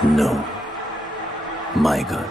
No, my girl.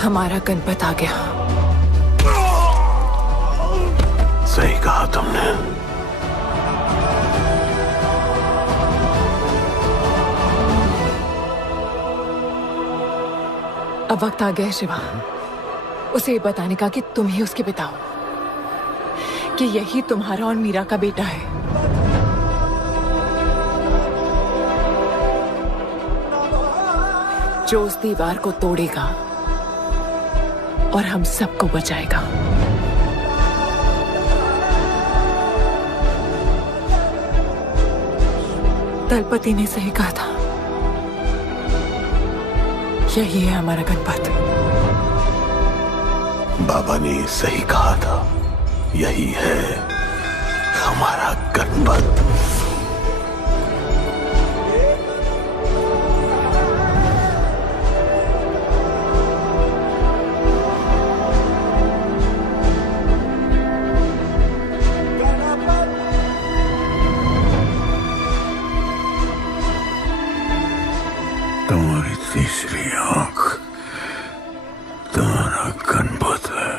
हमारा गणपत आ गया। सही कहा तुमने। अब वक्त आ गया है शिवा, उसे ये बताने का कि तुम ही उसके पिता हो, कि यही तुम्हारा और मीरा का बेटा है। जो उस दीवार को तोड़ेगा और हम सबको बचाएगा। दलपति ने सही कहा था, यही है हमारा गणपत। बाबा ने सही कहा था, यही है हमारा गणपत। तुम्हारी तीसरी आंख तुम्हारा गणपत है।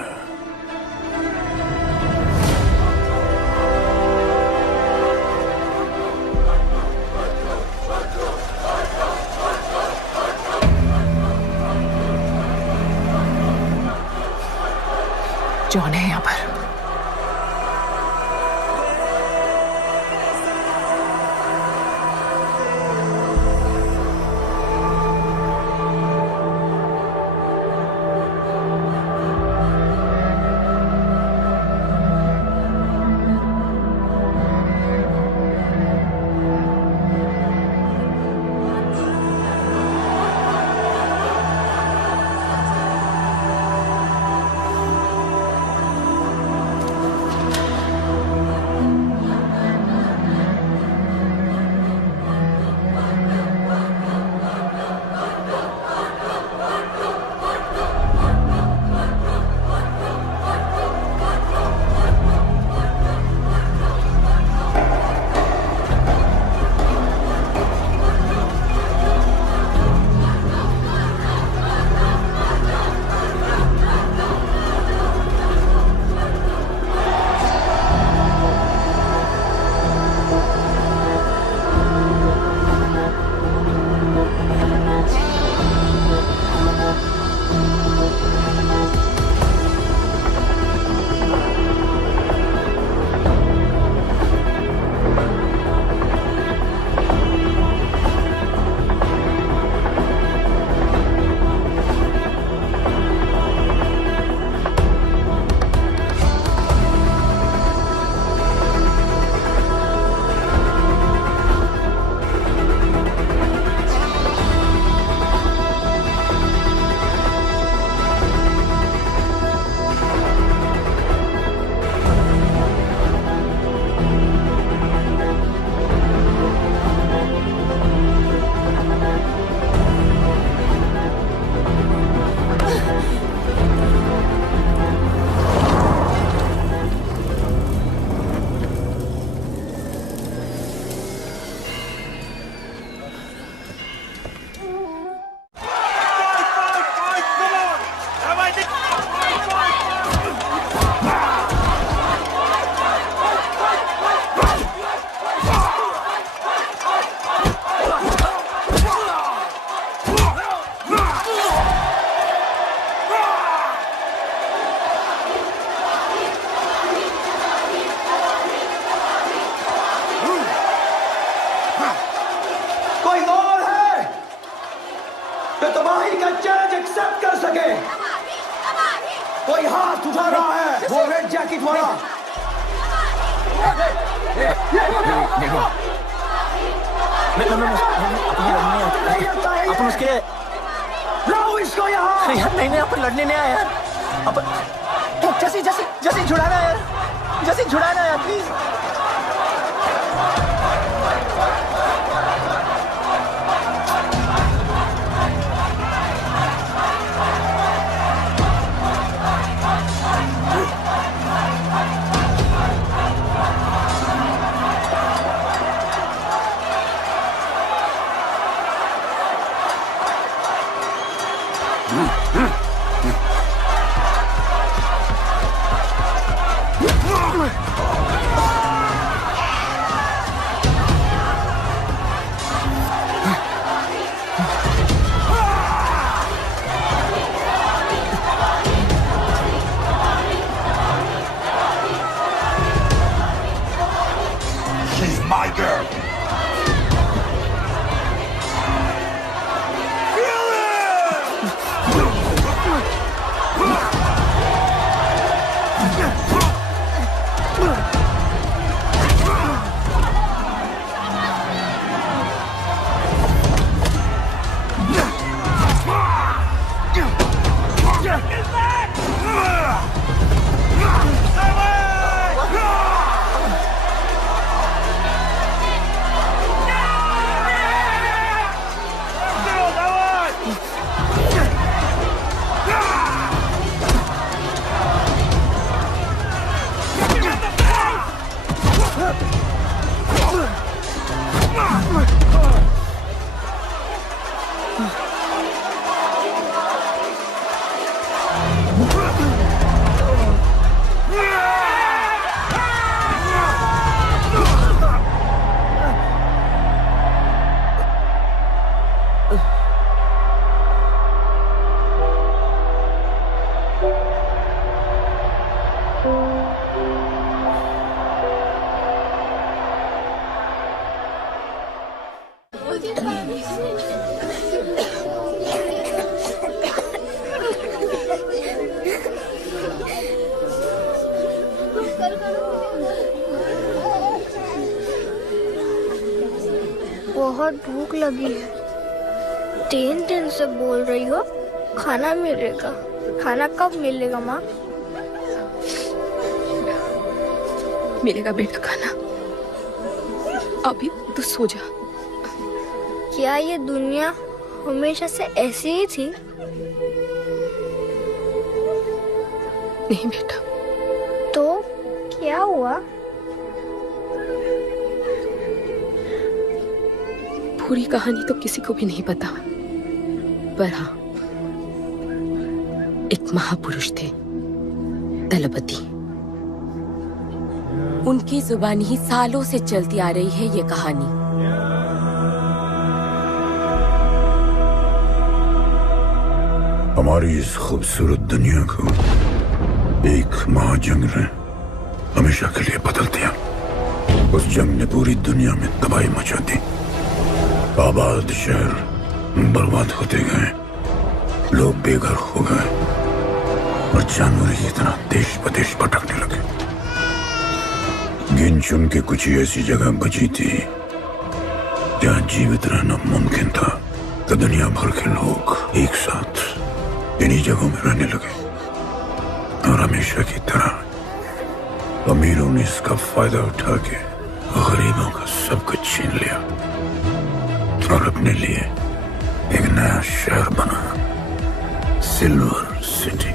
जॉन है यहाँ पर। आ रहा है, वो रेड जैकेट वाला। देखो अपन उसके लाओ इसको यहाँ। यार नहीं अपन लड़ने नहीं आया यार। अपन जैसे जैसे जैसे छुड़ाना यार, जैसे छुड़ाना यार प्लीज। She's my girl. बहुत भूख लगी है। 3 दिन से बोल रही हो खाना मिलेगा। खाना कब मिलेगा माँ? मिलेगा बेटा खाना, अभी तू सो जा। क्या ये दुनिया हमेशा से ऐसी ही थी? नहीं बेटा। तो क्या हुआ? पूरी कहानी तो किसी को भी नहीं पता, पर हाँ, एक महापुरुष थे दलपति। उनकी जुबानी ही सालों से चलती आ रही है ये कहानी। हमारी इस खूबसूरत दुनिया को एक महाजंग ने हमेशा के लिए बदल दिया। उस जंग ने पूरी दुनिया में तबाही मचा दी। आबाद शहर बर्बाद होते गए, लोग बेघर हो गए और जानवर की तरह देश प्रदेश भटकने लगे। गिन चुन के कुछ ही ऐसी जगह बची थी जहां जीवित रहना मुमकिन था, तो दुनिया भर के लोग एक साथ इन्हीं जगहों में रहने लगे। और हमेशा की तरह अमीरों ने इसका फायदा उठा के गरीबों का सब कुछ छीन लिया और अपने लिए एक नया शहर बना, सिल्वर सिटी,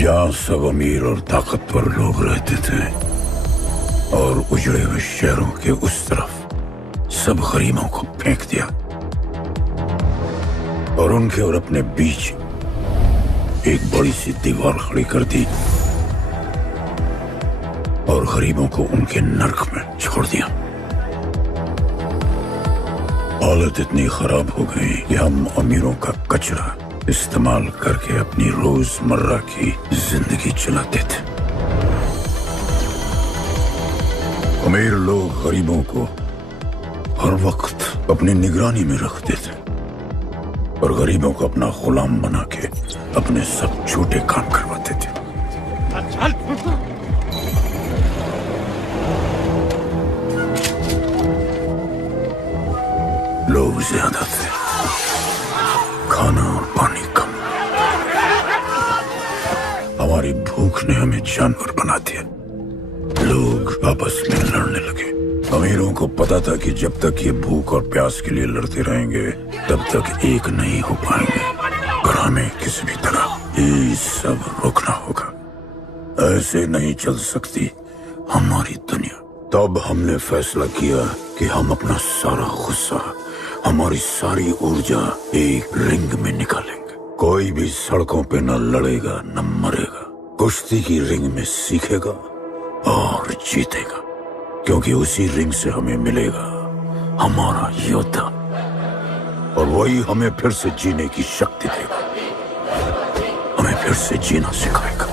जहां सब अमीर और ताकतवर लोग रहते थे। और उजड़े हुए शहरों के उस तरफ सब गरीबों को फेंक दिया और उनके और अपने बीच एक बड़ी सी दीवार खड़ी कर दी और गरीबों को उनके नर्क में छोड़ दिया। हालत इतनी खराब हो गई कि हम अमीरों का कचरा इस्तेमाल करके अपनी रोजमर्रा की जिंदगी चलाते थे। अमीर लोग गरीबों को हर वक्त अपनी निगरानी में रखते थे और गरीबों को अपना गुलाम बना के अपने सब झूठे काम करवाते थे। लोग ज्यादा थे, खाना और पानी कम। हमारी भूख ने हमें जानवर बना दिया। लोग आपस में लड़ने लगे। अमीरों को पता था कि जब तक ये भूख और प्यास के लिए लड़ते रहेंगे तब तक एक नहीं हो पाएंगे, पर हमें किसी भी तरह ये सब रोकना होगा। ऐसे नहीं चल सकती हमारी दुनिया। तब हमने फैसला किया कि हम अपना सारा गुस्सा, हमारी सारी ऊर्जा एक रिंग में निकालेंगे। कोई भी सड़कों पे न लड़ेगा न मरेगा, कुश्ती की रिंग में सीखेगा और जीतेगा, क्योंकि उसी रिंग से हमें मिलेगा हमारा योद्धा, और वही हमें फिर से जीने की शक्ति देगा, हमें फिर से जीना सिखाएगा।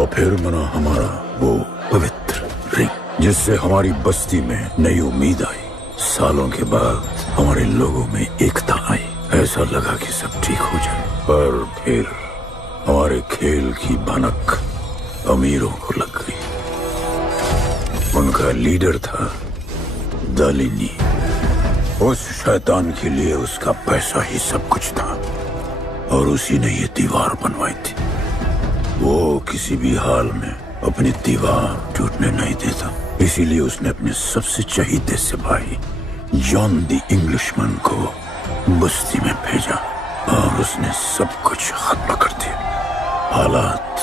और फिर बना हमारा वो पवित्र रिंग, जिससे हमारी बस्ती में नई उम्मीद आई। सालों के बाद हमारे लोगों में एकता आई। ऐसा लगा कि सब ठीक हो जाए, पर फिर हमारे खेल की भनक अमीरों को लग गई। उनका लीडर था दालिनी। उस शैतान के लिए उसका पैसा ही सब कुछ था, और उसी ने ये दीवार बनवाई थी। वो किसी भी हाल में अपनी दीवार टूटने नहीं देता, इसीलिए उसने अपने सबसे चहीते सिपाही जॉन द इंग्लिशमैन को बस्ती में भेजा, और उसने सब कुछ खत्म कर दिया। हालात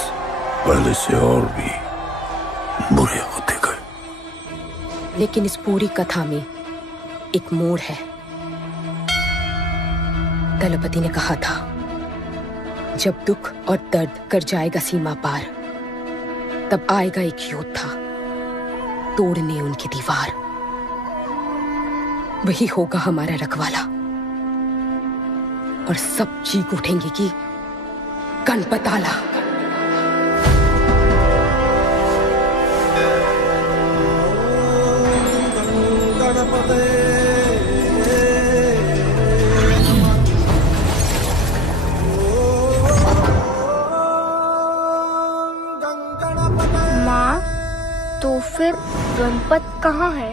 पहले से और भी बुरे होते गए। लेकिन इस पूरी कथा में एक मोड़ है। दलपति ने कहा था, जब दुख और दर्द कर जाएगा सीमा पार, तब आएगा एक योद्धा तोड़ने उनकी दीवार। वही होगा हमारा रखवाला, और सब चीख उठेंगे कि गणपताला। माँ, तो फिर गणपत कहाँ है?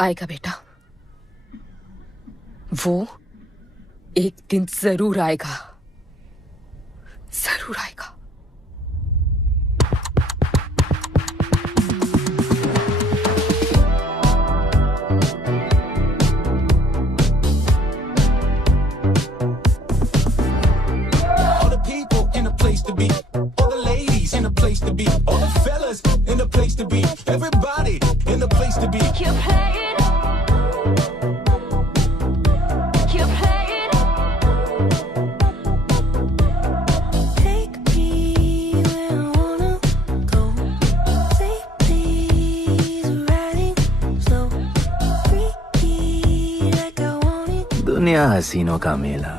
आएगा बेटा, वो एक दिन जरूर आएगा, जरूर आएगा। All the people in a place to be, all the ladies in a place to be, all the fellas in a place to be, everybody in a place to be. Keep playing. Keep playing. Take me where I wanna go. Say please, riding slow. Freaky like I want it. दुनिया हसीनों का मेला,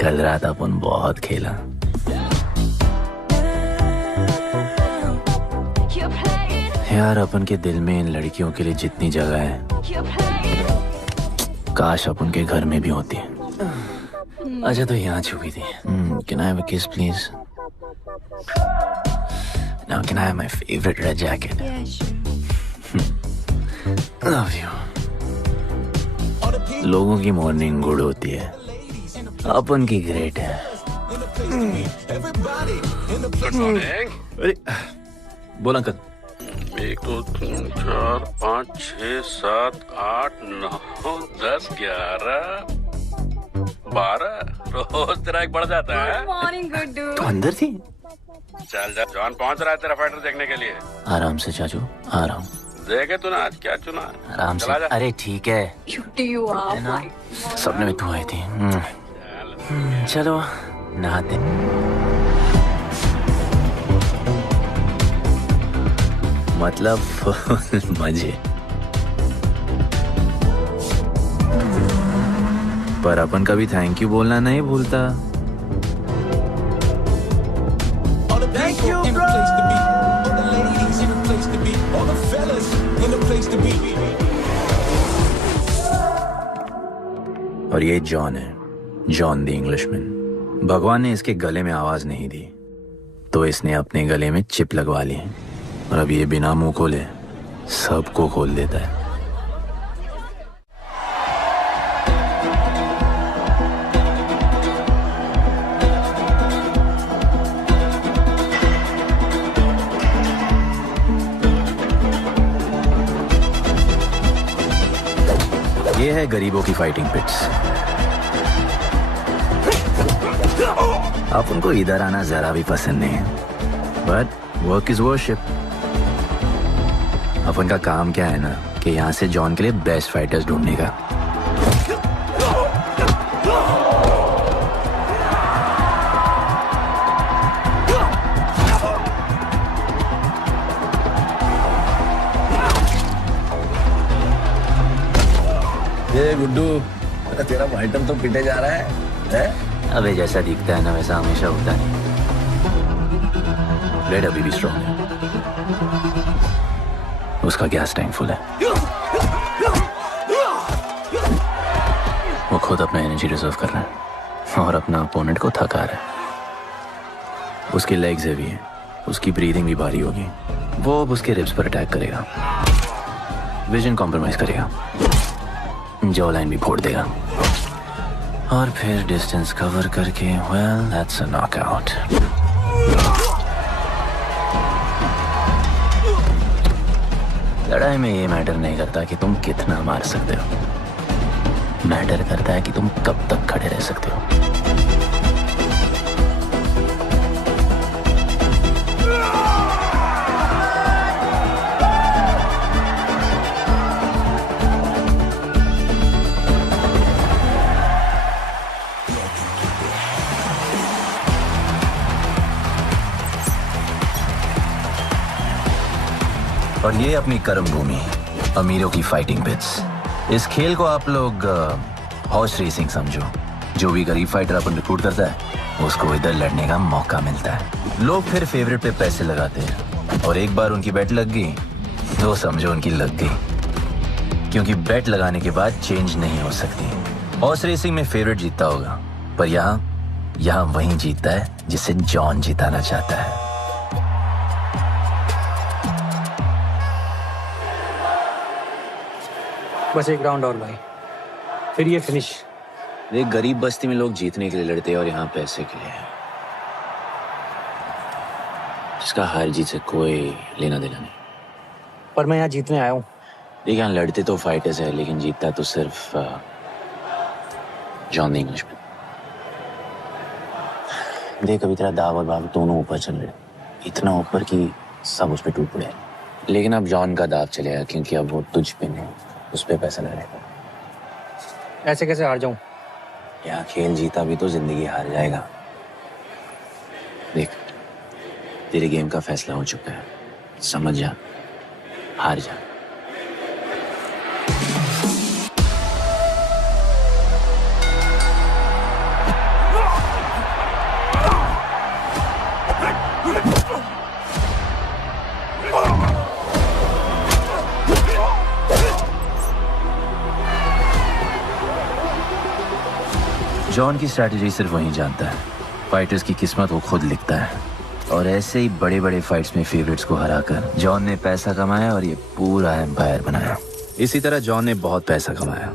कल रात अपन बहुत खेला। Keep playing. यार अपन के दिल में इन लड़कियों के लिए जितनी जगह है, Keep playing. काश अपन के घर में भी होती है। अच्छा तो यहाँ छुपी थी। Can I have a kiss please? Now can I have my favorite red jacket? Yeah, sure. Love you. लोगों की मॉर्निंग गुड होती है, अपन की ग्रेट है। अरे बोल अंकल। 1 2 3 4 5 6 7 8 9 10 11 12 रोज तेरा एक बढ़ जाता है। तो अंदर थी। चल जा, जॉन पहुंच रहा है तेरा फाइटर देखने के लिए। आराम से चाचू, आराम। देखे तूने आज क्या चुना? आराम से। चला जा। अरे ठीक है। है ना? सपने में तू आई थी। चलो नहाते। मतलब मजे। पर अपन कभी थैंक यू बोलना नहीं भूलता। All the people in a place to be, all the ladies in a place to be, all the fellas और ये जॉन है, जॉन द इंग्लिशमैन। भगवान ने इसके गले में आवाज नहीं दी, तो इसने अपने गले में चिप लगवा ली और अब ये बिना मुंह खोले सबको खोल देता है। ये है गरीबों की फाइटिंग पिट्स। आप उनको इधर आना जरा भी पसंद नहीं है, बट वर्क इज वर्शिप। अपन का काम क्या है ना कि यहाँ से जॉन के लिए बेस्ट फाइटर्स ढूंढने का। ये गुड्डू, तेरा आइटम तो पिटे जा रहा है? अबे जैसा दिखता है ना वैसा हमेशा होता नहीं। रेड अभी भी स्ट्रॉन्ग है, उसका गैस टैंक फुल है। वो खुद अपना एनर्जी रिजर्व कर रहा है और अपना अपोनेंट को थका रहा है। उसकी लेग्स हेवी है, उसकी ब्रीदिंग भी भारी होगी। वो अब उसके रिब्स पर अटैक करेगा, विजन कॉम्प्रोमाइज करेगा, जॉ लाइन भी फोड़ देगा और फिर डिस्टेंस कवर करके वेल दैट्स अ नॉकआउट। लड़ाई में ये मैटर नहीं करता कि तुम कितना मार सकते हो, मैटर करता है कि तुम कब तक खड़े रह सकते हो। और ये अपनी कर्म भूमि, अमीरों की फाइटिंग पिट्स। इस खेल को आप लोग हॉर्स रेसिंग समझो। जो भी गरीब फाइटर अपन रिक्रूट करता है उसको इधर लड़ने का मौका मिलता है। लोग फिर फेवरेट पे पैसे लगाते हैं और एक बार उनकी बेट लग गई तो समझो उनकी लग गई, क्योंकि बेट लगाने के बाद चेंज नहीं हो सकती। हॉर्स रेसिंग में फेवरेट जीतता होगा, पर यहाँ वही जीतता है जिसे जॉन जिताना चाहता है। बस एक राउंड और भाई, फिर ये फिनिश। एक गरीब बस्ती में लोग जीतने के लिए लड़ते हैं और यहाँ पैसे के लिए, जिसका हार जीत से कोई लेना देना नहीं। पर मैं यहाँ जीतने आया हूँ। देखिए यहाँ लड़ते तो फाइटर्स है, लेकिन जीतता तो सिर्फ जॉन द इंग्लिशमैन। देख अभी तेरा दाव और बाव दोनों ऊपर चल रहे, इतना ऊपर कि सब उस पर टूट पड़े। लेकिन अब जॉन का दाव चलेगा, क्योंकि अब वो तुझ पे नहीं उस पे पैसा लड़ेगा। ऐसे कैसे हार जाऊं? यहाँ खेल जीता भी तो जिंदगी हार जाएगा। देख तेरे गेम का फैसला हो चुका है, समझ जा, हार जा। जॉन की स्ट्रैटेजी सिर्फ वही जानता है, फाइटर्स की किस्मत वो खुद लिखता है। और ऐसे ही बड़े बड़े फाइट्स में फेवरेट्स को हराकर जॉन ने पैसा कमाया और ये पूरा एम्पायर बनाया। इसी तरह जॉन ने बहुत पैसा कमाया,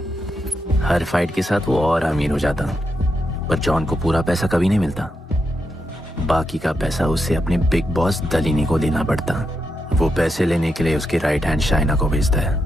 हर फाइट के साथ वो और अमीर हो जाता, पर जॉन को पूरा पैसा कभी नहीं मिलता। बाकी का पैसा उसे अपने बिग बॉस दलीनी को देना पड़ता। वो पैसे लेने के लिए उसके राइट हैंड शाइना को भेजता है।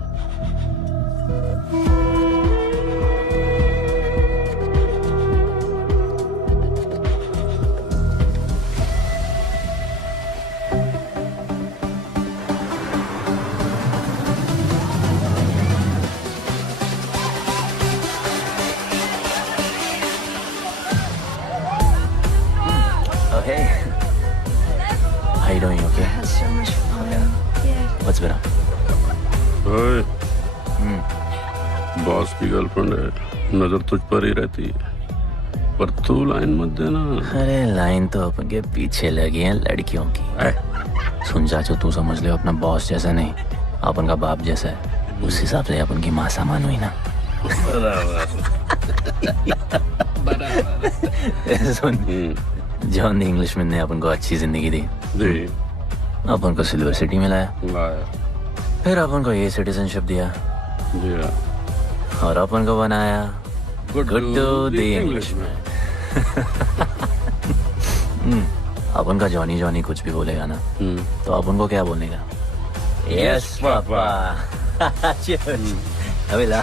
Hey, how you doing? You okay? Had so much fun. Yeah. What's been up? ओए, बॉस की गर्लफ्रेंड है, नजर तुझ पर ही रहती है, पर तू लाइन मत देना। अरे लाइन तो अपन के पीछे लगी है लड़कियों की। सुन चाचो, तू समझ ले अपना बॉस जैसा नहीं, अपन का बाप जैसा है। उस हिसाब से अपन की माँ सामान हुई ना। सुन, जॉन द इंग्लिशमैन ने अपन को अच्छी जिंदगी दी, अपन को सिल्वर सिटी में लाया, फिर अपन को ये सिटीजनशिप दिया, और अपन को बनाया गुड्डू द इंग्लिशमैन। अपन का जॉनी जॉनी कुछ भी बोलेगा ना, तो अपन को क्या बोलने का? Yes papa. अबे ला।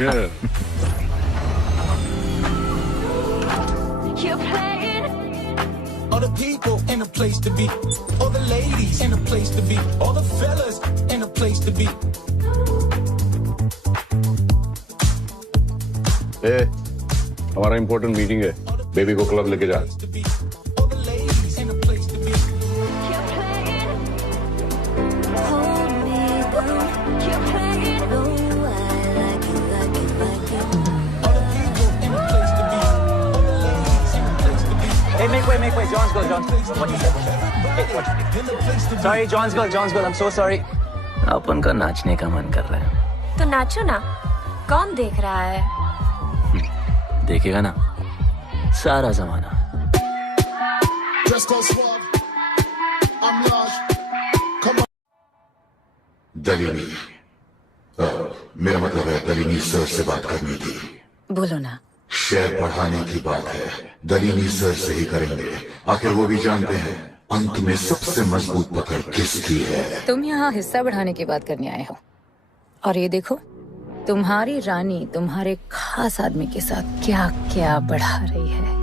All the people in a place to be, all the ladies in a place to be, all the fellas in a place to be. ए, हमारा इंपॉर्टेंट मीटिंग है, बेबी को क्लब लेके जा। Hey, make way, John's girl. What you said? Hey, what? Sorry, John's girl, I'm so sorry. अपन का नाचने का मन कर रहा है। तो नाचो ना, कौन देख रहा है? देखेगा ना सारा जमाना। दलीनी, मेरा मतलब है दलीनी सर से बात करनी थी। बोलो ना। शेयर बढ़ाने की बात है, दलीनी सर से ही करेंगे। आखिर वो भी जानते हैं अंत में सबसे मजबूत पकड़ किसकी है। तुम यहाँ हिस्सा बढ़ाने की बात करने आए हो, और ये देखो तुम्हारी रानी तुम्हारे खास आदमी के साथ क्या क्या बढ़ा रही है।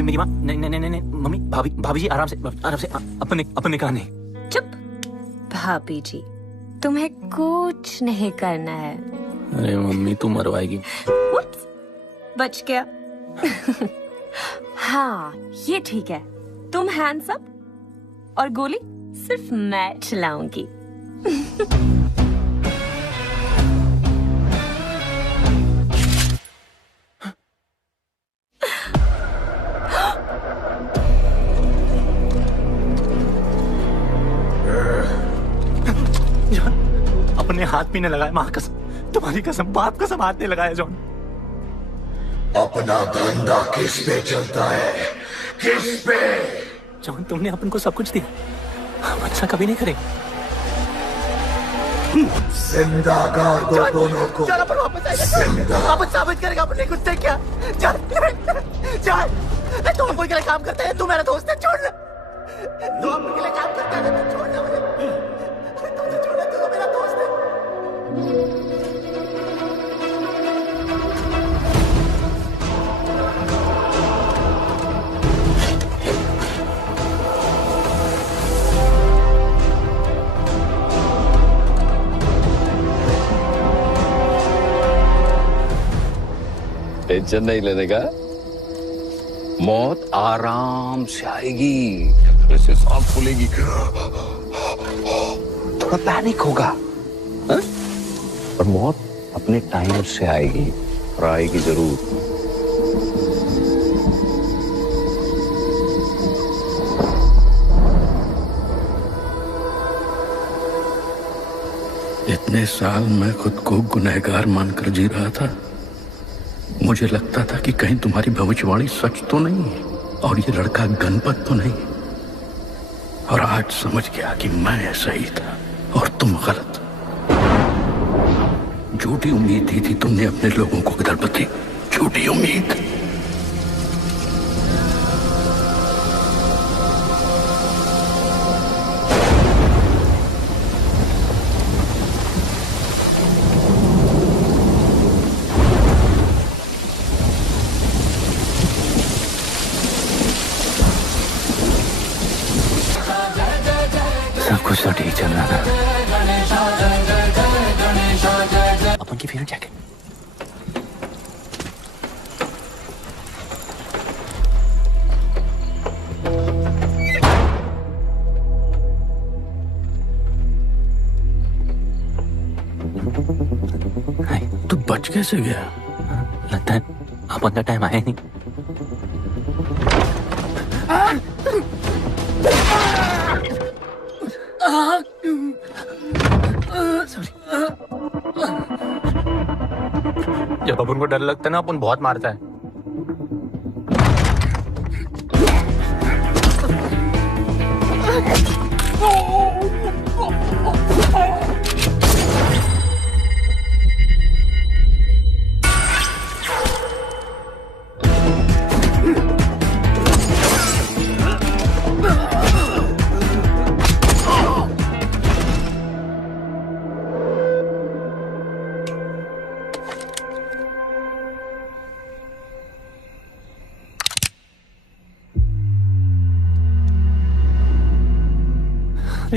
मेरी माँ, नहीं, मम्मी, भाभी जी आराम से अपने कहा नहीं। चुप। भाभी जी, तुम्हें कुछ नहीं करना है। अरे मम्मी तू मरवाएगी। बच गया। हाँ, ये ठीक है। तुम हैंड्स अप और गोली सिर्फ मैं चलाऊंगी। अपने हाथ पीने लगाया, माँ कसम, तुम्हारी कसम, बाप कसम, हाथ नहीं लगाया जॉन। अपना धंधा किस पे चलता है? किस पे? जॉन, तुमने अपन को सब कुछ दिया, हम अच्छा कभी नहीं करेंगे। जिंदा गाड़ दो दोनों को। चल अपन वापस आएगा, वापस साबित करेगा अपने कुछ से क्या। चल तुम अपन के लिए काम करते हैं, तू मेरा दोस्त है, छोड़ ना। तू अपन के लिए काम करता है, तू छोड़ ना मुझे। तुझे छोड़ना, तू तो मेरा दोस्त है। टेंशन नहीं लेने का, मौत आराम से आएगी, ऐसे सांप फूलेगी, थोड़ा पैनिक होगा, पर मौत अपने टाइम से आएगी, और आएगी जरूर। इतने साल मैं खुद को गुनहगार मानकर जी रहा था। मुझे लगता था कि कहीं तुम्हारी भविष्यवाणी सच तो नहीं है, और ये लड़का गणपत तो नहीं। और आज समझ गया कि मैं सही था और तुम गलत। झूठी उम्मीद दी थी तुमने अपने लोगों को दलपति, झूठी उम्मीद। सब कुछ तो ठीक चल रहा था। अपन की फेवरेट जैकेट। तू बच कैसे गया? लगता है अपन का टाइम आया नहीं। जब अपन को डर लगता है ना अपन बहुत मारता है।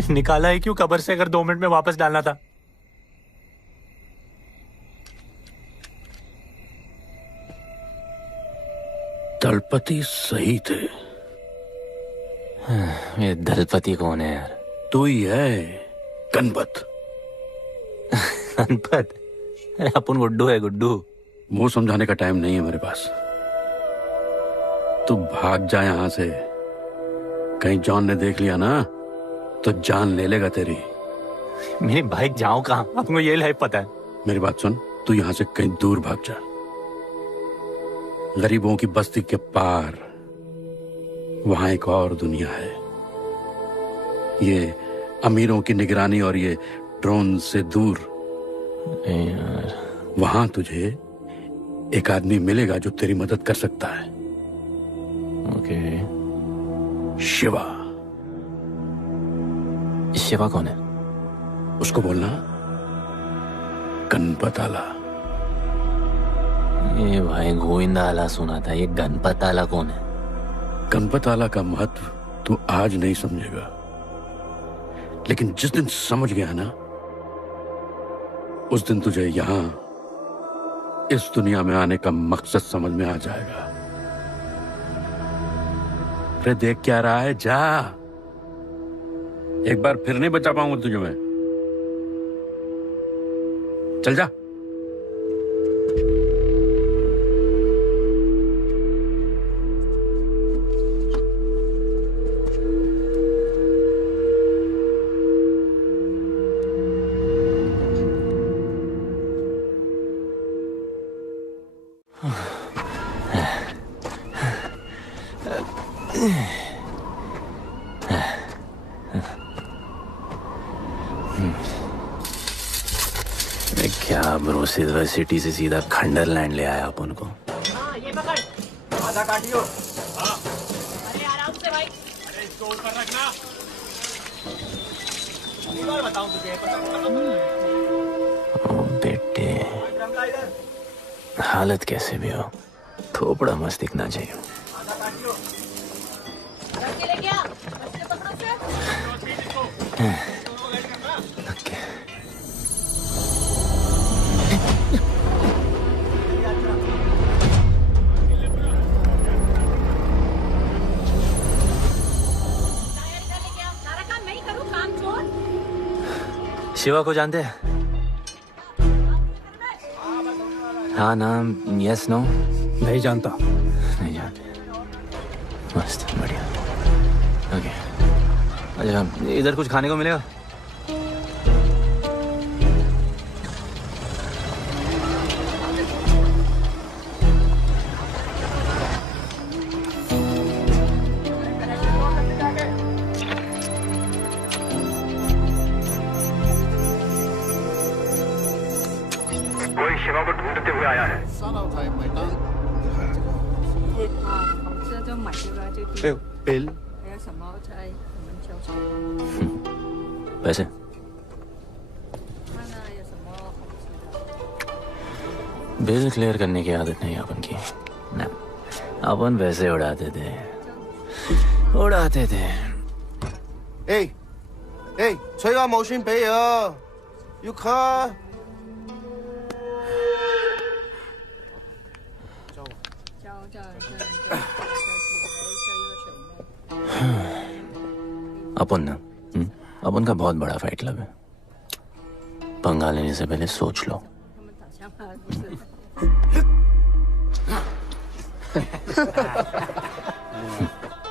निकाला है क्यों कब्र से, अगर 2 मिनट में वापस डालना था। दलपति सही थे। ये दलपति कौन है यार? तू ही है, गणपत। गणपत? अरे अपन गुड्डू है, गुड्डू। वो समझाने का टाइम नहीं है मेरे पास। तू भाग जा यहां से। कहीं जॉन ने देख लिया ना तो जान ले लेगा तेरी। मेरी बाइक जाऊं कहां? आपको ये लाइफ पता है। मेरी बात सुन, तू यहां से कहीं दूर भाग जा। गरीबों की बस्ती के पार वहां एक और दुनिया है। ये अमीरों की निगरानी और ये ड्रोन से दूर। वहां तुझे एक आदमी मिलेगा जो तेरी मदद कर सकता है। ओके। शिवा। शिवा कौन है? उसको बोलना गणपत आला। ये भाई गोविंदा आला सुना था, ये गणपत आला कौन है? गणपत आला का महत्व तू आज नहीं समझेगा, लेकिन जिस दिन समझ गया ना उस दिन तुझे यहां इस दुनिया में आने का मकसद समझ में आ जाएगा। अरे देख क्या रहा है, जा। एक बार फिर नहीं बचा पाऊंगा तुझे मैं। चल जा। क्या ब्रो, सिल्वर सिटी से सीधा खंडरलैंड ले आया अपन को। हाँ, ये पकड़। आधा काटियो। हाँ। अरे आराम से भाई। अरे इसको ऊपर रखना। एक बार बताऊं तुझे। ओ बेटे, हालत कैसे भी हो, थोपड़ा मस्त दिखना चाहिए। आधा काटियो। रख के ले गया। बच्चे पकड़ो से। शिवा को जानते हैं? हाँ नाम, यस नो? नहीं जानता। नहीं जानते। मस्त, बढ़िया। ओके। अच्छा, इधर कुछ खाने को मिलेगा? शिवा को ढूंढते हुए आया है। बिल। पैसे? बिल क्लियर करने की आदत नहीं अपन की ना। अपन पैसे उड़ाते थे।催我冇算俾啊，要卡。 अपन ना, अपन का बहुत बड़ा फाइट क्लब है। पंगा लेने से पहले सोच लो।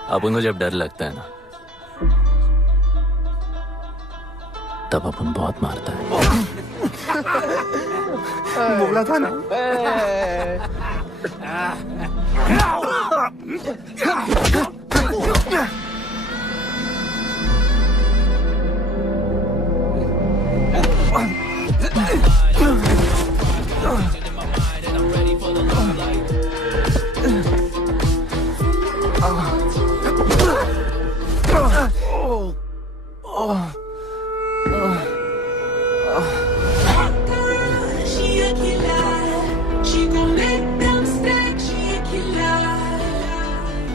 अपन को जब डर लगता है ना तब अपन बहुत मारता है। बोला था ना।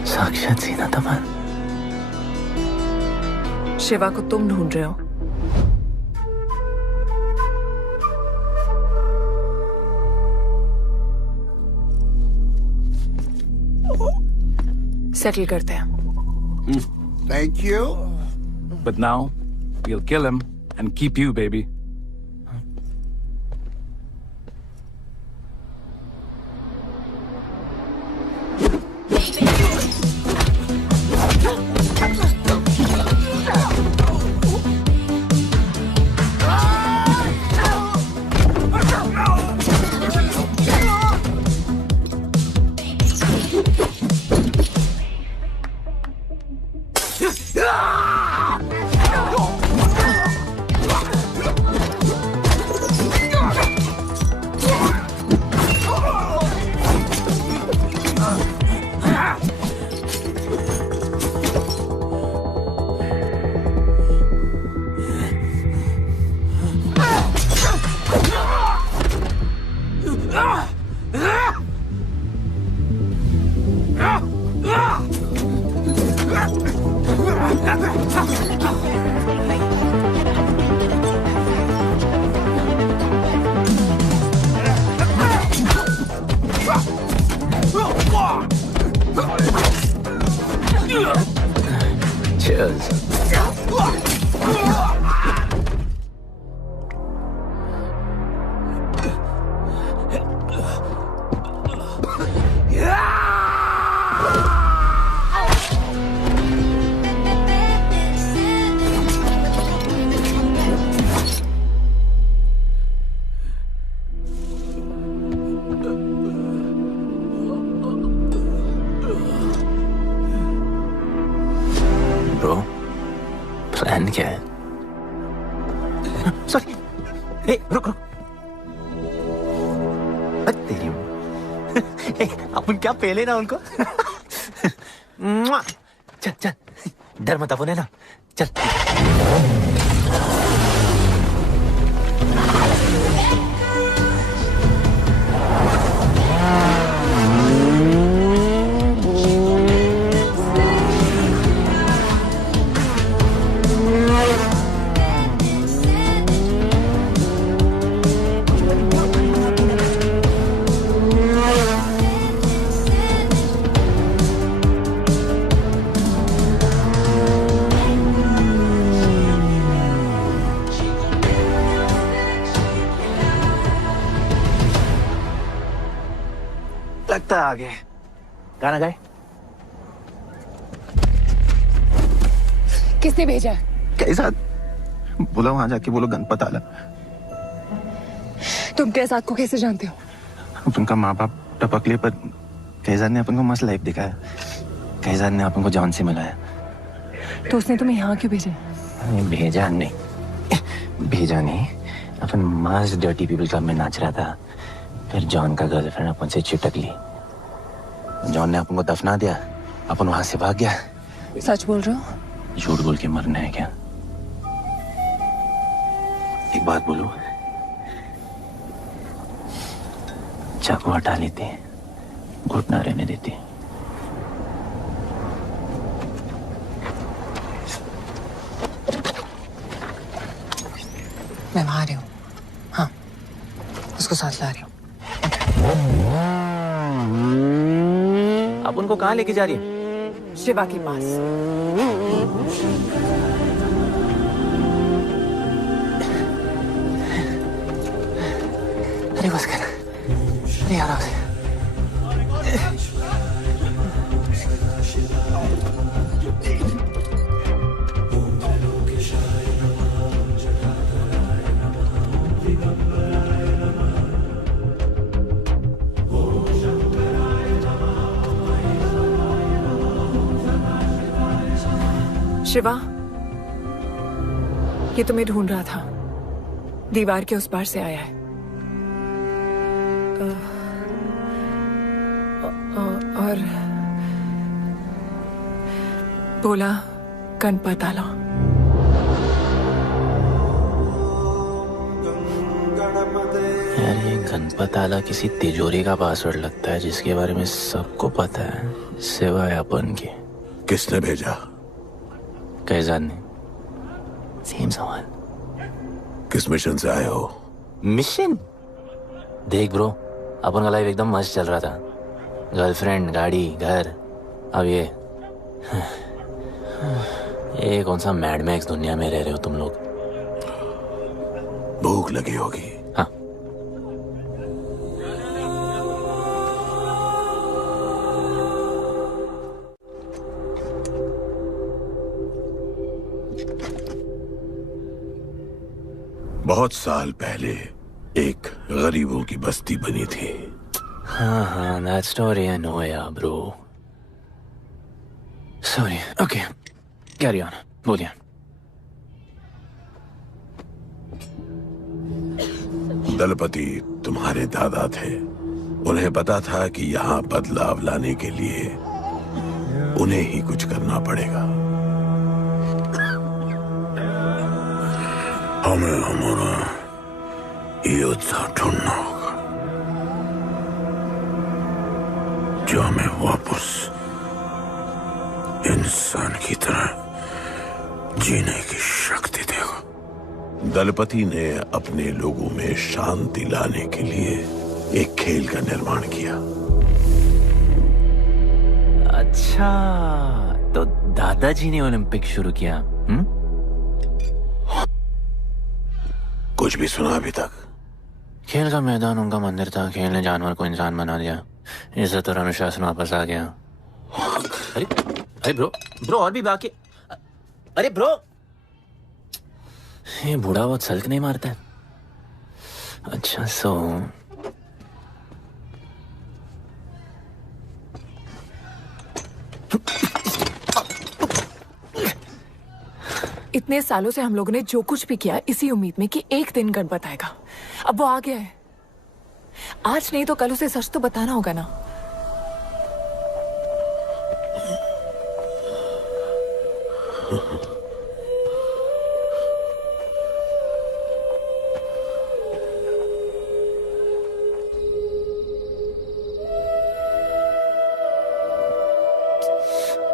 साक्षात सीना तमन। शिवा को तुम ढूंढ रहे हो? सेटल करते हैं। Thank you. But now, we'll kill him and keep you, baby. Cheers. Bro, plan क्या है? सॉरी। ए, रुक रुक। तेरी अपन क्या पहले ना उनको। चल चल, डर मत अपन है ना। चल। लगता आ गए। गाना गाए? किसने भेजा? कैसा? बोला वहां जाके बोलो गणपत आला। तुम कैसाद को कैसे जानते हो? उनका माँ बाप टपकले पर कैसाद ने अपन को मस्त लाइफ दिखाया। कैसाद ने अपन को जॉन से मिलाया। तो उसने तुम्हें यहाँ क्यों भेजा? भेजा नहीं, भेजा नहीं। अपन मस्त डर्टी पीपल क्लब में नाच रहा था। फिर जॉन का गर्लफ्रेंड अपन से चिटक ली। जॉन ने अपन को दफना दिया। अपन वहां से भाग गया। सच बोल रहे हो? झूठ बोल के मरना है क्या? एक बात बोलूं, चाकू हटा लेते, घुटना रहने देते। मैं वहां आ रही हूँ। हाँ, उसको साथ ला रही हूँ। आप उनको कहाँ लेके जा रही है? शिवा के पास। अरे बस कर, अरे आराम से। शिवा, ये तुम्हें ढूंढ रहा था। दीवार के उस पार से आया है। और बोला गणपत आला। यार ये गणपत आला किसी तिजोरी का पासवर्ड लगता है जिसके बारे में सबको पता है सिवाय अपन के। किसने भेजा? कैजान ने। सेम सवाल। किस मिशन से आए हो? मिशन? देख ब्रो, अपन का लाइफ एकदम मस्त चल रहा था। गर्लफ्रेंड, गाड़ी, घर। अब ये कौन सा मैड मैक्स दुनिया में रह रहे हो तुम लोग। भूख लगी होगी। हाँ। बहुत साल पहले एक गरीबों की बस्ती बनी थी। हाँ, that story I know, yeah, bro. Sorry. Okay, carry on. बोलिए। दलपति तुम्हारे दादा थे। उन्हें पता था कि यहाँ बदलाव लाने के लिए उन्हें ही कुछ करना पड़ेगा। हमें हमारा योद्धा ढूंढना होगा जो हमें वापस इंसान की तरह जीने की शक्ति देगा। दलपति ने अपने लोगों में शांति लाने के लिए एक खेल का निर्माण किया। अच्छा, तो दादाजी ने ओलंपिक शुरू किया। कुछ भी सुना अभी तक? खेल का मैदान उनका मंदिर था। खेल ने जानवर को इंसान बना दिया। इज्जत और अनुशासन वापस आ गया। अरे ब्रो और भी बाकी। अरे ब्रो, ये बूढ़ा बहुत सल्क नहीं मारता है। अच्छा सो इतने सालों से हम लोगों ने जो कुछ भी किया इसी उम्मीद में कि एक दिन गणपत आएगा। अब वो आ गया है। आज नहीं तो कल उसे सच तो बताना होगा ना।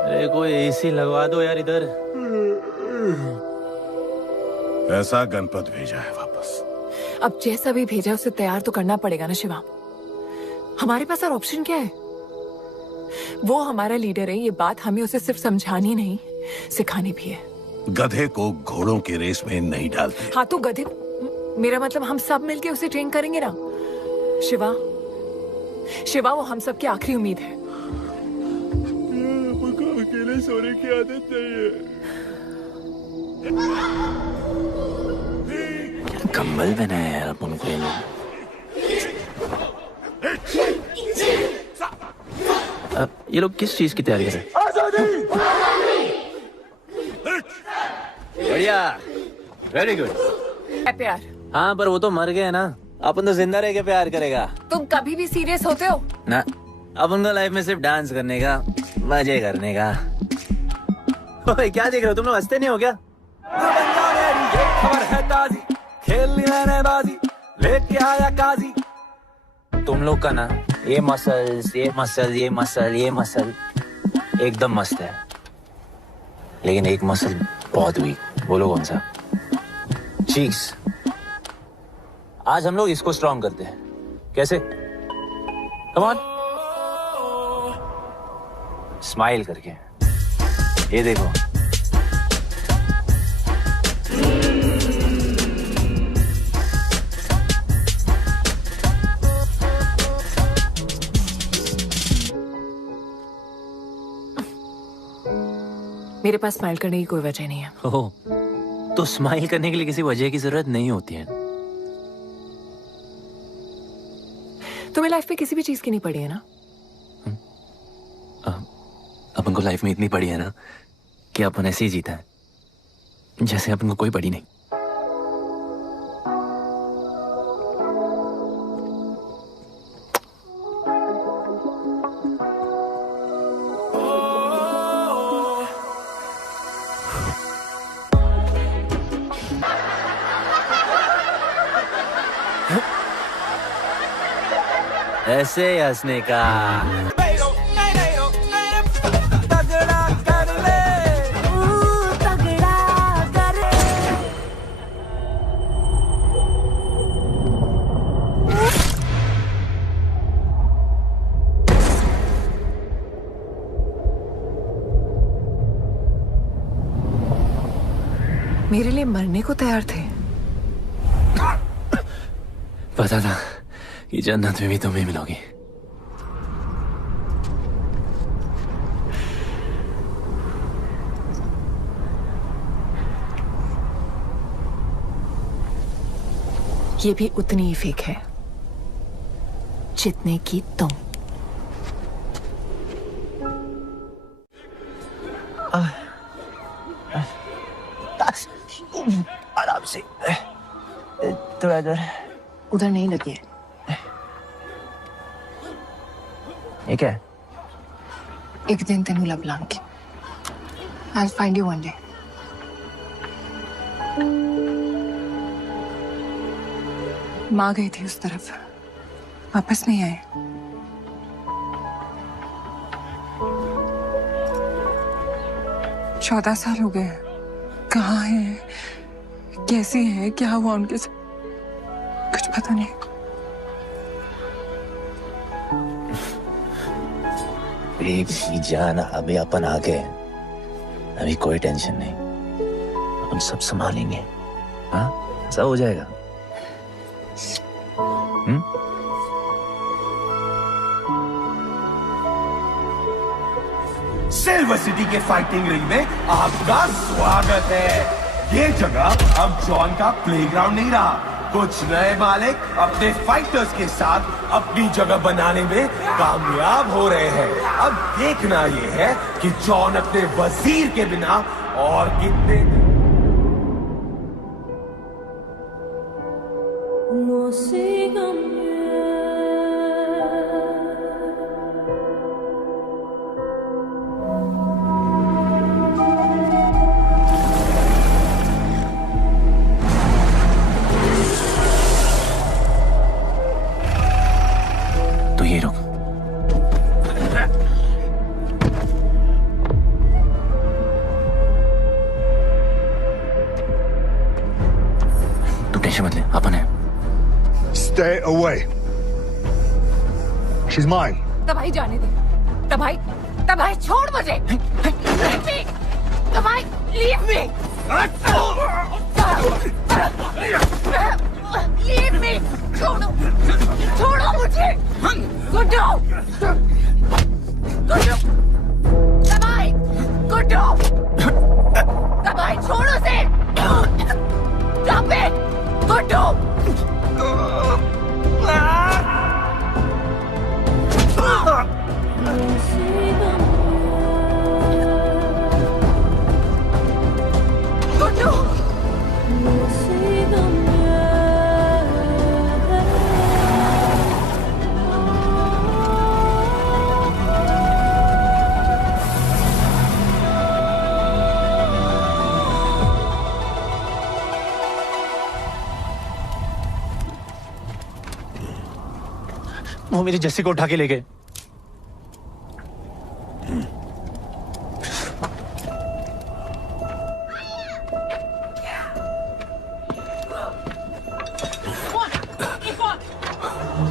अरे कोई एसी लगवा दो यार इधर। ऐसा गणपत भेजा है वापस। अब जैसा भी भेजा उसे तैयार तो करना पड़ेगा ना शिवा। हमारे पास और ऑप्शन क्या है? वो हमारा लीडर है। ये बात हमें उसे सिर्फ समझानी नहीं सिखानी भी है। गधे को घोड़ों की रेस में नहीं डालते। हाँ तो गधे, मेरा मतलब हम सब मिलके उसे ट्रेन करेंगे ना। शिवा वो हम सब की आखिरी उम्मीद है। मुझको अकेले सोने की आदत नहीं है। कंबल बनाया यार अपन को ये लोग। ये लोग किस चीज की तैयारी कर रहे हैं? बढ़िया, वेरी गुड। प्यार? हाँ पर वो तो मर गए ना। अपन तो जिंदा रह के प्यार करेगा। तुम कभी भी सीरियस होते हो ना? अपन को लाइफ में सिर्फ डांस करने का, मजे करने का। ओए क्या देख रहे हो तुम लोग? हंसते नहीं हो क्या? खबर है ताजी, खेलनी मैंने बाजी, लेके आया काजी। तुम लोग का ना ये मसल एकदम मस्त है, लेकिन एक मसल बहुत वीक। बोलो कौन सा? चीक्स। आज हम लोग इसको स्ट्रॉन्ग करते हैं। कैसे? कम ऑन, स्माइल करके। ये देखो, मेरे पास स्माइल करने की कोई वजह नहीं है। ओह, तो स्माइल करने के लिए किसी वजह की जरूरत नहीं होती है। तुम्हें लाइफ में किसी भी चीज की नहीं पड़ी है ना? अपन को लाइफ में इतनी पड़ी है ना कि अपन ऐसे ही जीता है। जैसे अपन को कोई पड़ी नहीं। ऐसे हंसने का। मेरे लिए मरने को तैयार थे। पता था कि जन्नत में भी तुम्हें मिलोगी। ये भी उतनी ही फेक है जितने की तुम। आराम से, थोड़ा इधर। उधर नहीं लगी है। ये क्या है? एक दिन तेनू लब Langi. I'll find you one day. माँ गई थी उस तरफ, वापस नहीं आए। चौदह साल हो गए। कहाँ हैं? कैसे हैं? क्या हुआ उनके साथ? कुछ पता नहीं। बेबी जान, अभी अपन आ गए। अभी कोई टेंशन नहीं, अपन सब संभालेंगे। हाँ, सब हो जाएगा। सिल्वर सिटी के फाइटिंग रिंग में आपका स्वागत है। ये जगह अब जॉन का प्लेग्राउंड नहीं रहा। कुछ नए मालिक अपने फाइटर्स के साथ अपनी जगह बनाने में कामयाब हो रहे हैं। अब देखना ये है कि जॉन अपने वजीर के बिना और कितने तो ये रुक। तू टेंशन मत ले, अपन है। Stay away. She's mine. तबाही जाने दे। तबाही छोड़ मुझे। तबाही leave me. Leave me. छोड़ो मुझे। गुड्डू। तबाही छोड़ो से। Stop it. गुड्डू। वो मेरी जस्सी को उठा के ले गए।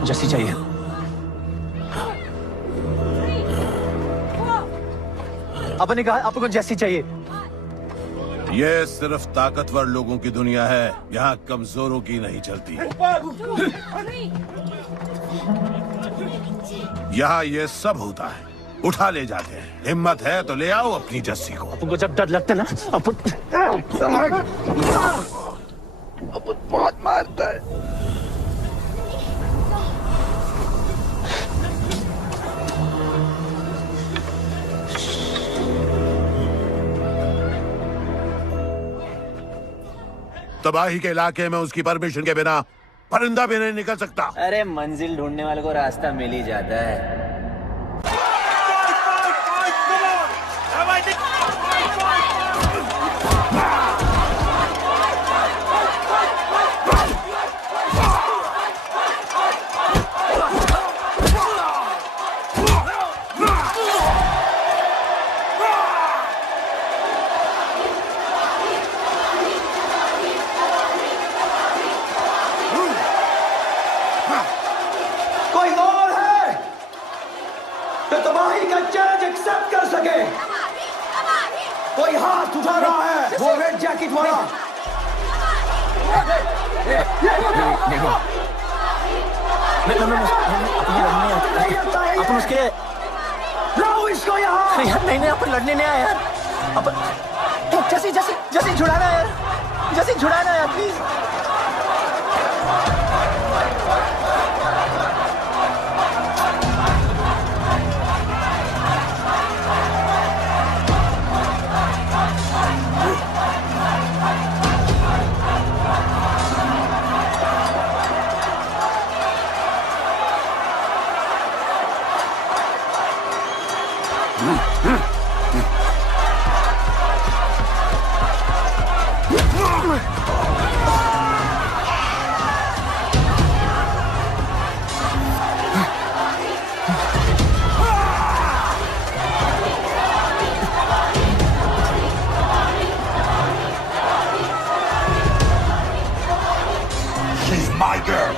जस्सी चाहिए। अपन ने कहा आपको जस्सी चाहिए। ये सिर्फ ताकतवर लोगों की दुनिया है, यहाँ कमजोरों की नहीं चलती। यहाँ ये सब होता है, उठा ले जाते हैं। हिम्मत है तो ले आओ अपनी जस्सी को। अपन को जब डर लगता है ना, अपन बहुत मारता है। तबाही के इलाके में उसकी परमिशन के बिना परिंदा भी नहीं निकल सकता। अरे मंजिल ढूंढने वाले को रास्ता मिल ही जाता है। कोई और है तो तबाही का चैलेंज एक्सेप्ट कर सके? कोई हाथ उठा रहा है? वो रेड जैकेट वाला। अपन उसके लाओ इसको यहाँ। यार नहीं अपन लड़ने नहीं आया यार। अपन जैसे जैसे जैसे छुड़ाना यार, जैसे छुड़ाना यार प्लीज। She's my girl.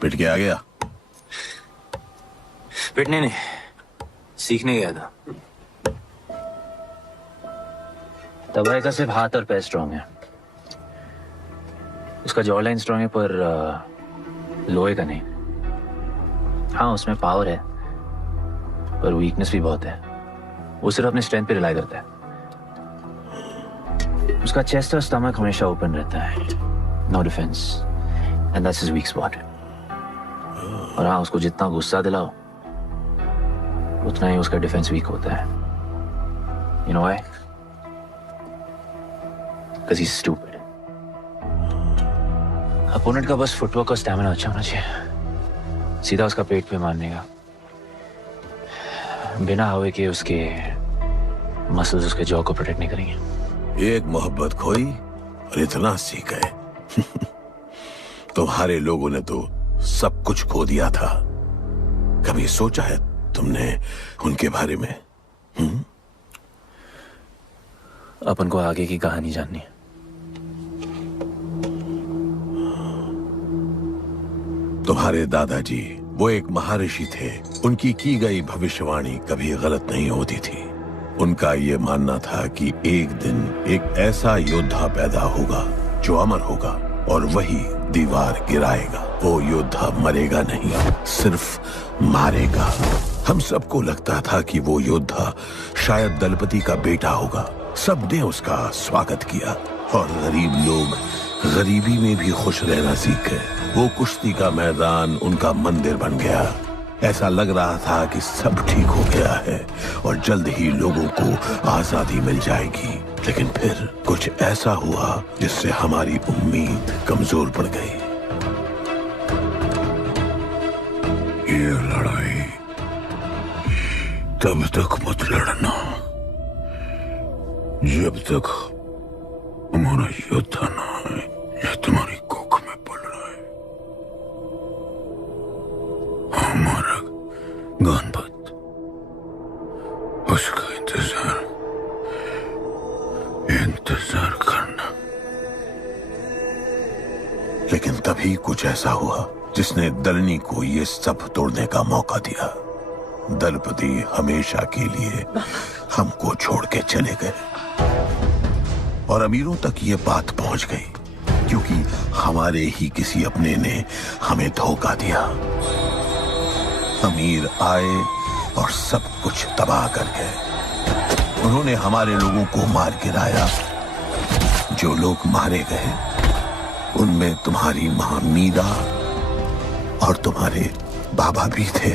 पिट के आ गया? पिटने नहीं, सीखने गया था। तबाही का सिर्फ हाथ और पैर स्ट्रांग है, उसका जॉ लाइन स्ट्रांग है पर लोहे का नहीं। हाँ उसमें पावर है पर वीकनेस भी बहुत है। वो सिर्फ अपने स्ट्रेंथ पे रिलाई करता है। उसका चेस्ट और स्टमक हमेशा ओपन रहता है, no defence, and that's his weak spot. और हाँ उसको जितना गुस्सा दिलाओ उतना ही उसका डिफेंस वीक होता है। You know why? Because he's stupid. Opponent का बस फुटवर्क और स्टैमिना अच्छा होना चाहिए, सीधा उसका पेट पे मारने का, बिना हवा के उसके मसल्स उसके जॉ को प्रोटेक्ट नहीं करेंगे। एक मोहब्बत खोई और इतना सीख गए। तुम्हारे लोगों ने तो सब कुछ खो दिया था। कभी सोचा है तुमने उनके बारे में? अपन को आगे की कहानी जाननी है। तुम्हारे दादाजी वो एक महर्षि थे। उनकी की गई भविष्यवाणी कभी गलत नहीं होती थी। उनका ये मानना था कि एक दिन एक ऐसा योद्धा पैदा होगा जो अमर होगा और वही दीवार गिराएगा। वो योद्धा मरेगा नहीं, सिर्फ मारेगा। हम सबको लगता था कि वो योद्धा शायद दलपति का बेटा होगा। सबने उसका स्वागत किया, और गरीब लोग गरीबी में भी खुश रहना सीख गए। वो कुश्ती का मैदान उनका मंदिर बन गया। ऐसा लग रहा था कि सब ठीक हो गया है और जल्द ही लोगों को आजादी मिल जाएगी। लेकिन फिर कुछ ऐसा हुआ जिससे हमारी उम्मीद कमजोर पड़ गई। ये लड़ाई तब तक मत लड़ना जब तक हमारा योद्धा ना है या तुम्हारी कोख में पड़ रहा है। हमारा गणपत उसका इंतजार करना। लेकिन तभी कुछ ऐसा हुआ जिसने दलनी को ये सब तोड़ने का मौका दिया। दलपति हमेशा के लिए हमको छोड़ के चले गए और अमीरों तक ये बात पहुंच गई क्योंकि हमारे ही किसी अपने ने हमें धोखा दिया। अमीर आए और सब कुछ तबाह कर गए। उन्होंने हमारे लोगों को मार गिराया। जो लोग मारे गए उनमें तुम्हारी मां मीरा और तुम्हारे बाबा भी थे।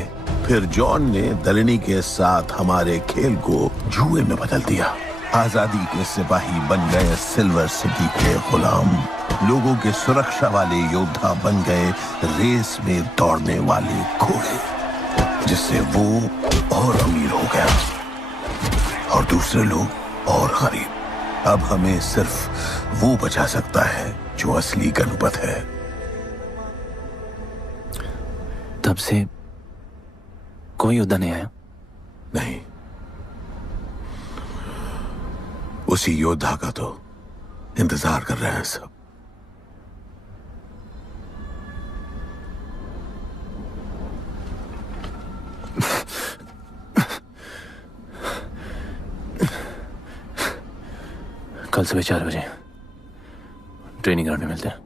फिर जॉन ने दलनी के साथ हमारे खेल को जुए में बदल दिया। आजादी के सिपाही बन गए सिल्वर सिटी के गुलाम। लोगों के सुरक्षा वाले योद्धा बन गए रेस में दौड़ने वाले घोड़े, जिससे वो और अमीर हो गया और दूसरे लोग और गरीब। अब हमें सिर्फ वो बचा सकता है जो असली गणपत है। तब से कोई योद्धा नहीं आया? नहीं, उसी योद्धा का तो इंतजार कर रहे हैं सब। कल सुबह 4 बजे ट्रेनिंग ग्राउंड में मिलते हैं।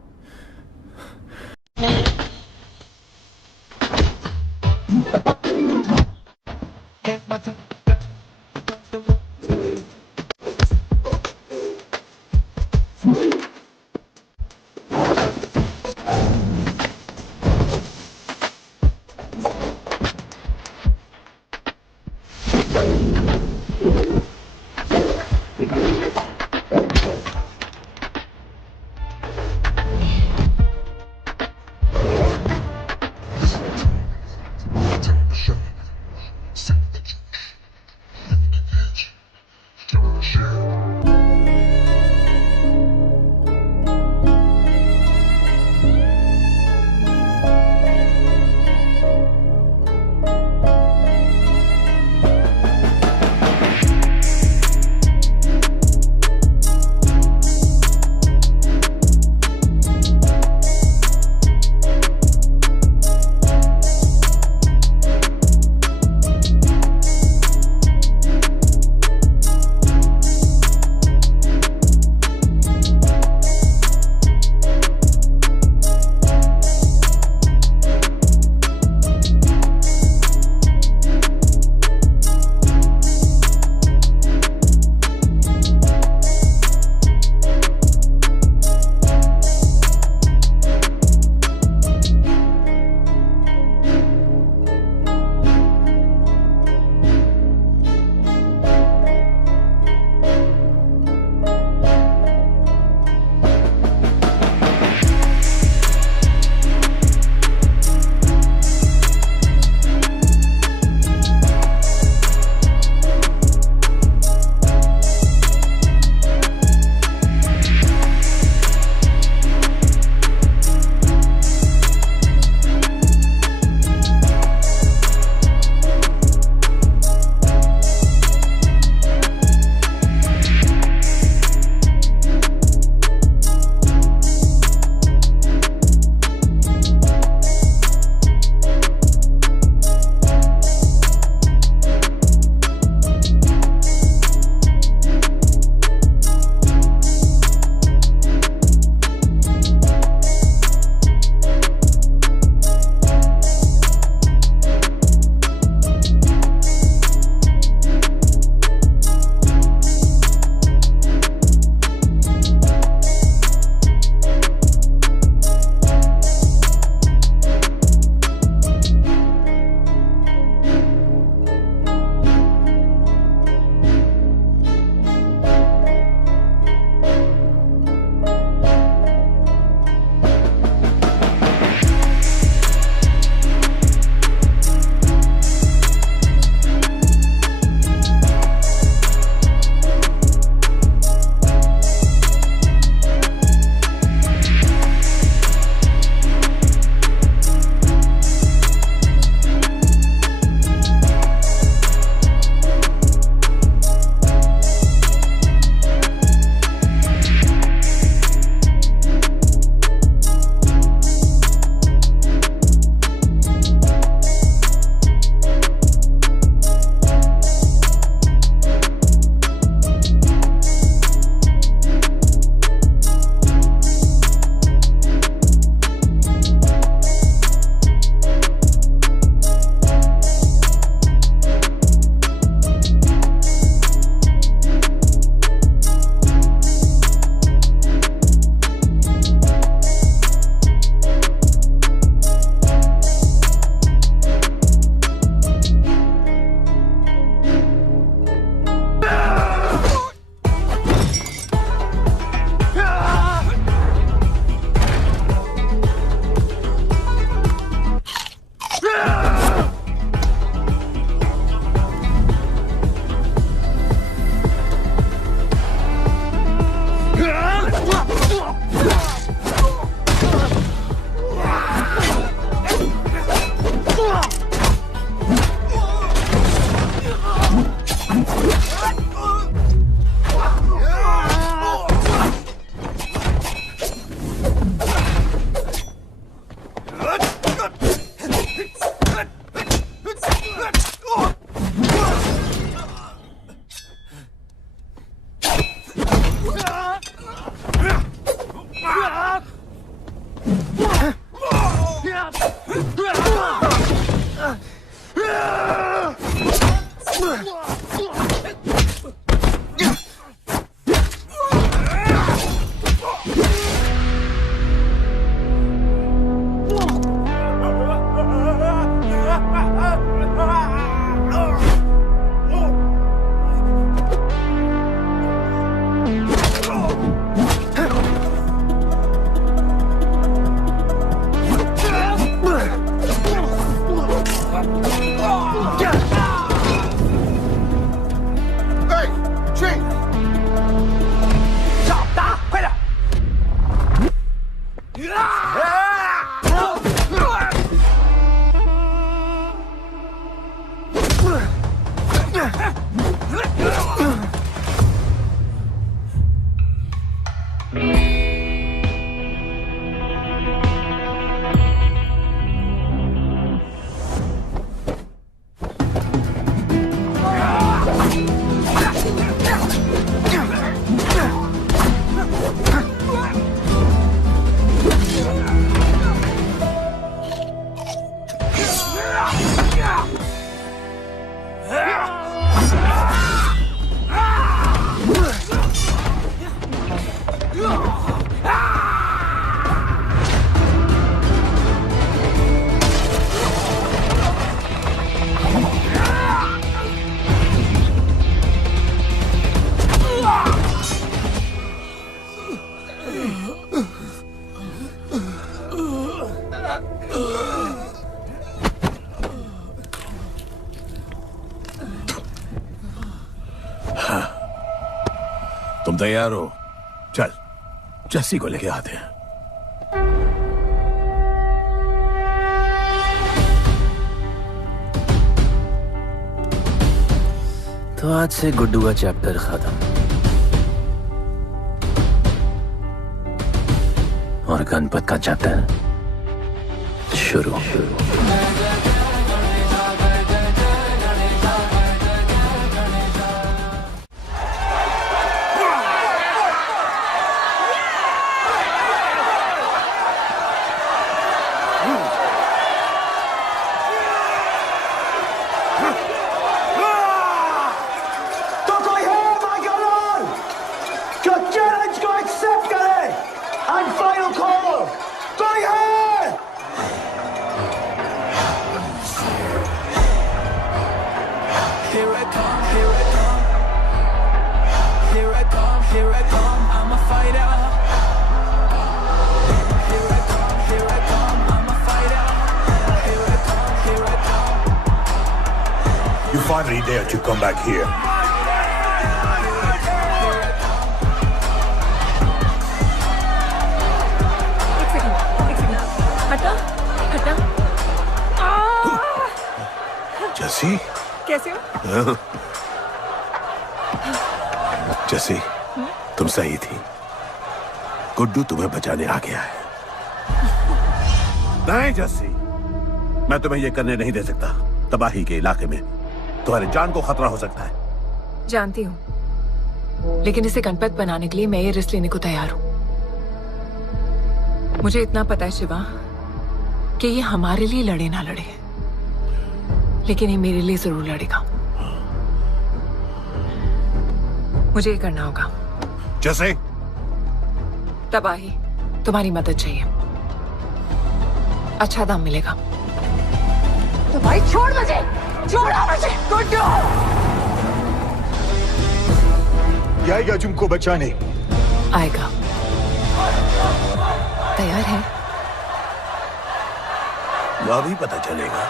तुम तैयार हो? चल जस्सी को लेके आते हैं। तो आज से गुड्डू का चैप्टर खत्म और गणपत का चैप्टर शुरू। You finally dare to come back here. हटा हटा। जस्सी कैसे हो? जस्सी तुम सही थी। गुड्डू तुम्हें बचाने आ गया है। नहीं जस्सी, मैं तुम्हें यह करने नहीं दे सकता। तबाही के इलाके में तुम्हारी जान को खतरा हो सकता है। जानती हूँ, लेकिन इसे गणपत बनाने के लिए मैं ये रिस्क लेने को तैयार हूँ। मुझे इतना पता है शिवा कि ये हमारे लिए लड़े ना लड़े, लेकिन ये मेरे लिए जरूर लड़ेगा। मुझे ये करना होगा। जैसे तबाही, तुम्हारी मदद चाहिए। अच्छा दाम मिलेगा। तो भाई छोड़ मुझे, छोड़ो मुझे। गुड्डू ये आएगा तुमको बचाने। आएगा। तैयार है? वह भी पता चलेगा।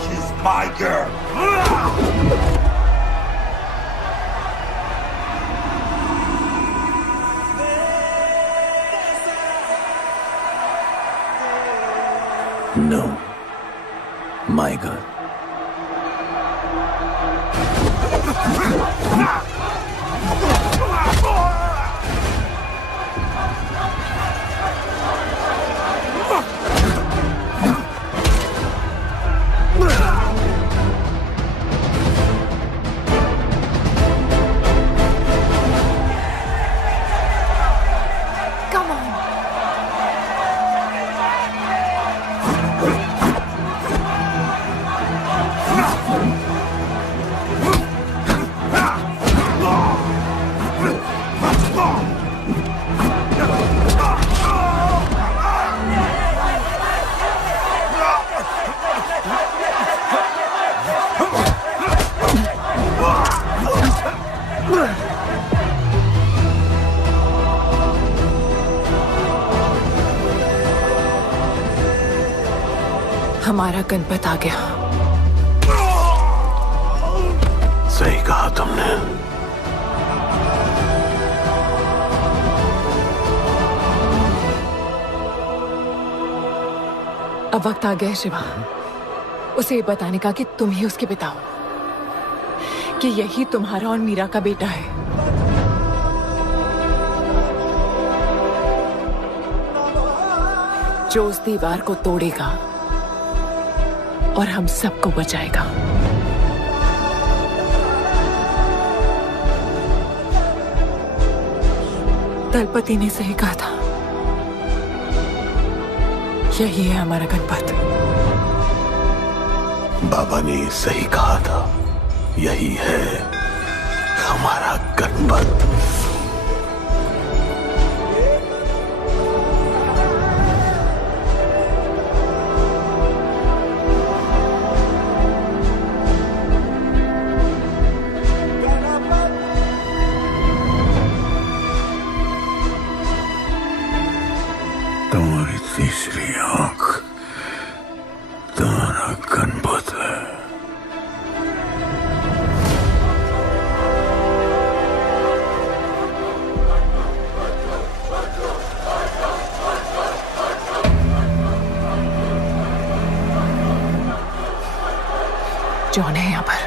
She's my girl. No, my girl. Come on. हमारा गणपत आ गया। सही कहा तुमने। अब वक्त आ गया है शिवा, उसे ये बताने का कि तुम ही उसके पिता हो, कि यही तुम्हारा और मीरा का बेटा है। जो उस दीवार को तोड़ेगा और हम सबको बचाएगा। दलपति ने सही कहा था, यही है हमारा गणपत। बाबा ने सही कहा था, यही है हमारा गणपत। तुम्हारी तीसरी आंख तुम्हारा गणपत है। जॉन है यहाँ पर।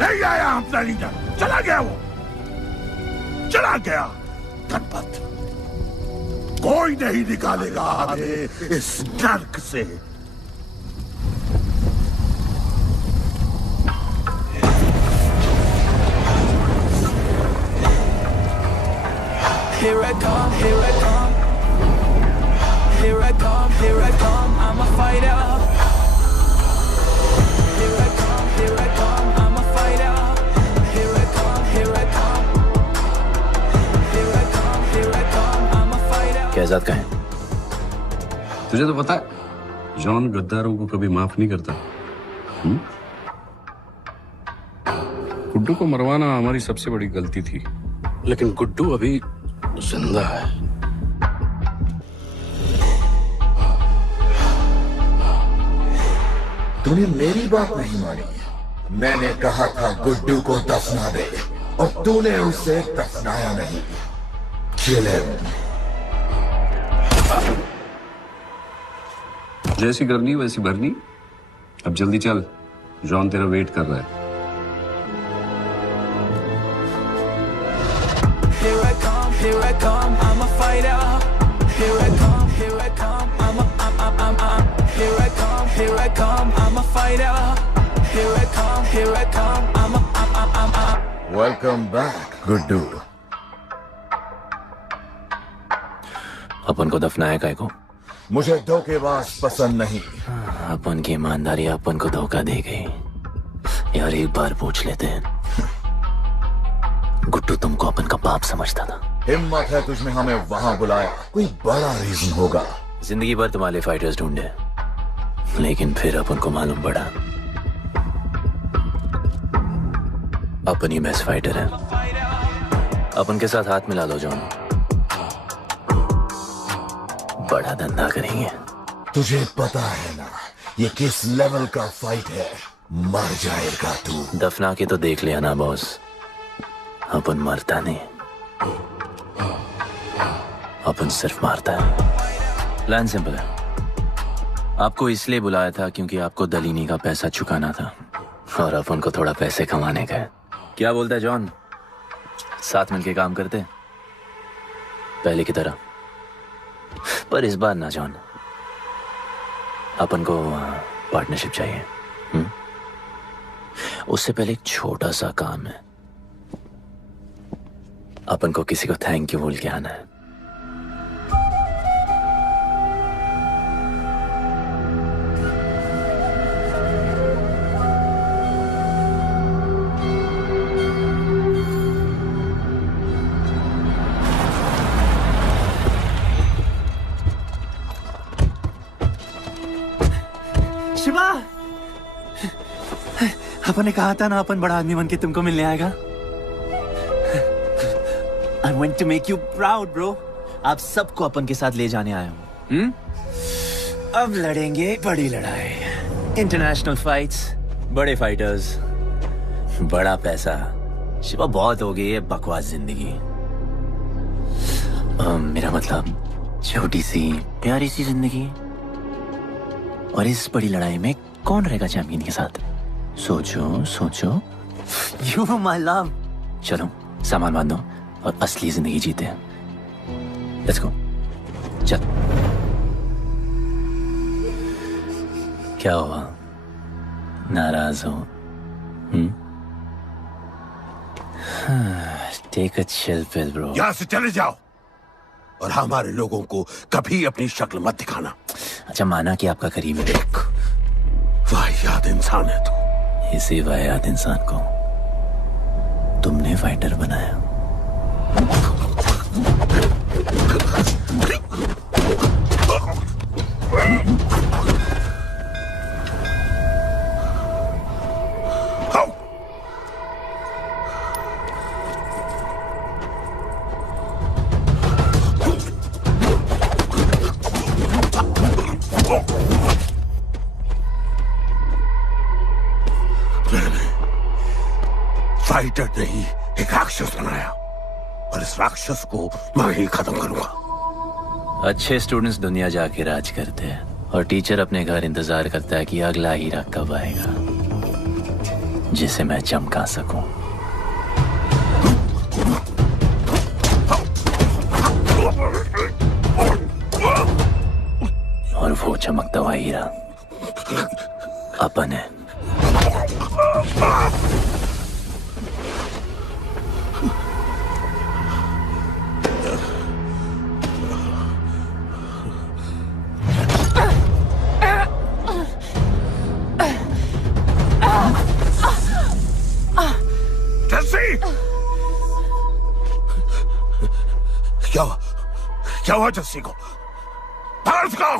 नहीं आया अपना लीडर, चला गया वो, चला गया गणपत। कोई नहीं निकालेगा हमें इस नर्क से। Here I come, here I come. Here I come, here I come. I'm a fighter. Here I come, here I come. I'm a fighter. Here I come, here I come. Here I come, here I come. I'm a fighter. Kaizad का है? तुझे तो पता है, John गद्दारों को कभी माफ नहीं करता। गुड्डू को मरवाना हमारी सबसे बड़ी गलती थी, लेकिन गुड्डू अभी जिंदा है। तूने मेरी बात नहीं मानी। मैंने कहा था गुड्डू को दफना दे और तूने उसे दफनाया नहीं। Kill him. जैसी करनी वैसी भरनी। अब जल्दी चल, जॉन तेरा वेट कर रहा है। Here I come, I'm a fighter. Here I come, here I come, I'm here I come, I'm a fighter. Here I come, I'm Welcome back, Guddu. अपन को दफनाया काय को? मुझे धोखेबाज पसंद नहीं। अपन की ईमानदारी अपन को धोखा दे गई। यार एक बार पूछ लेते हैं, गुड्डू तुमको अपन का बाप समझता था। हिम्मत है तुझने हमें वहां बुलाया, कोई बड़ा रीजन होगा। जिंदगी भर तुम्हारे फाइटर्स ढूंढे, लेकिन फिर अपन को मालूम पड़ा अपन ही बेस्ट फाइटर है। अपन के साथ हाथ मिला लो जॉन, बड़ा धंधा करेंगे। तुझे पता है ना ये किस लेवल का फाइट है? मर जाएगा तू। दफना के तो देख लिया ना बॉस, अपन मरता नहीं, अपन सिर्फ मारता है। प्लान सिंपल है, आपको इसलिए बुलाया था क्योंकि आपको दलीनी का पैसा चुकाना था और अपन को थोड़ा पैसे कमाने का है। क्या बोलता है जॉन, साथ मिलके काम करते पहले की तरह? पर इस बार ना जॉन, अपन को पार्टनरशिप चाहिए। उससे पहले एक छोटा सा काम है, अपन को किसी को थैंक यू बोल के आना है। शिवा, अपन ने कहा था ना अपन बड़ा आदमी बन के तुमको मिलने आएगा। I want to make you proud, bro. आप सबको अपन के साथ ले जाने आया हूँ। अब लड़ेंगे बड़ी लड़ाई, इंटरनेशनल फाइट्स, बड़े फाइटर्स, बड़ा पैसा। शिवा बहुत हो गई है बकवास जिंदगी। मेरा मतलब छोटी सी प्यारी सी जिंदगी, और इस बड़ी लड़ाई में कौन रहेगा चैंपियन के साथ? सोचो सोचो। You my love। चलो सामान बांधो और असली जिंदगी जीते हैं। Let's go. चल। क्या हुआ, नाराज हो? Take a chill pill bro. यहाँ से चले जाओ और हमारे लोगों को कभी अपनी शक्ल मत दिखाना। अच्छा माना कि आपका करीबी देख, वाहियात इंसान है तू। इसी वाहियात इंसान को तुमने फाइटर बनाया। फाइटर नहीं, एक राक्षस बनाया, और इस राक्षस को मैं ही खत्म करूंगा। अच्छे स्टूडेंट्स दुनिया जाके राज करते हैं और टीचर अपने घर इंतजार करता है कि अगला हीरा कब आएगा जिसे मैं चमका सकूं। और वो चमकता हुआ हीरा अपन है। क्या हुआ जस्सी को? बाहर सिखाओ।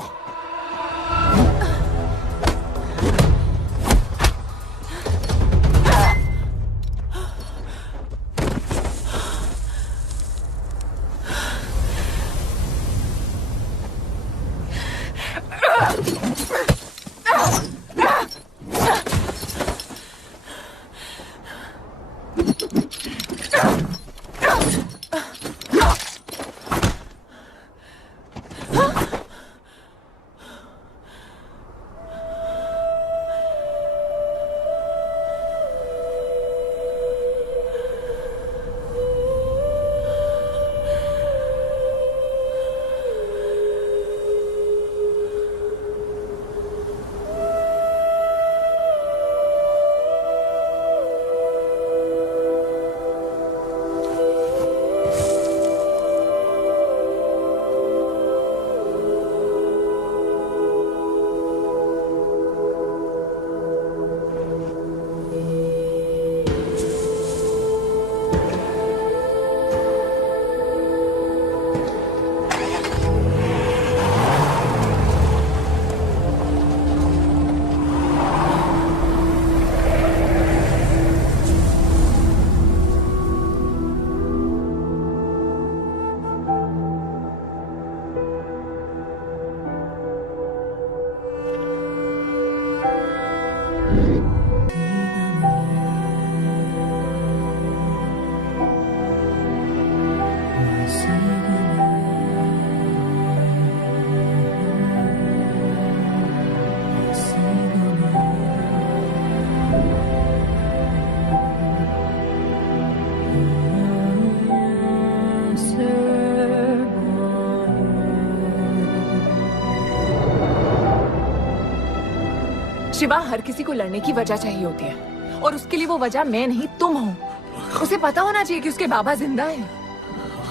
शिवा, हर किसी को लड़ने की वजह चाहिए होती है और उसके लिए वो वजह मैं नहीं तुम हो। उसे पता होना चाहिए कि उसके बाबा जिंदा है,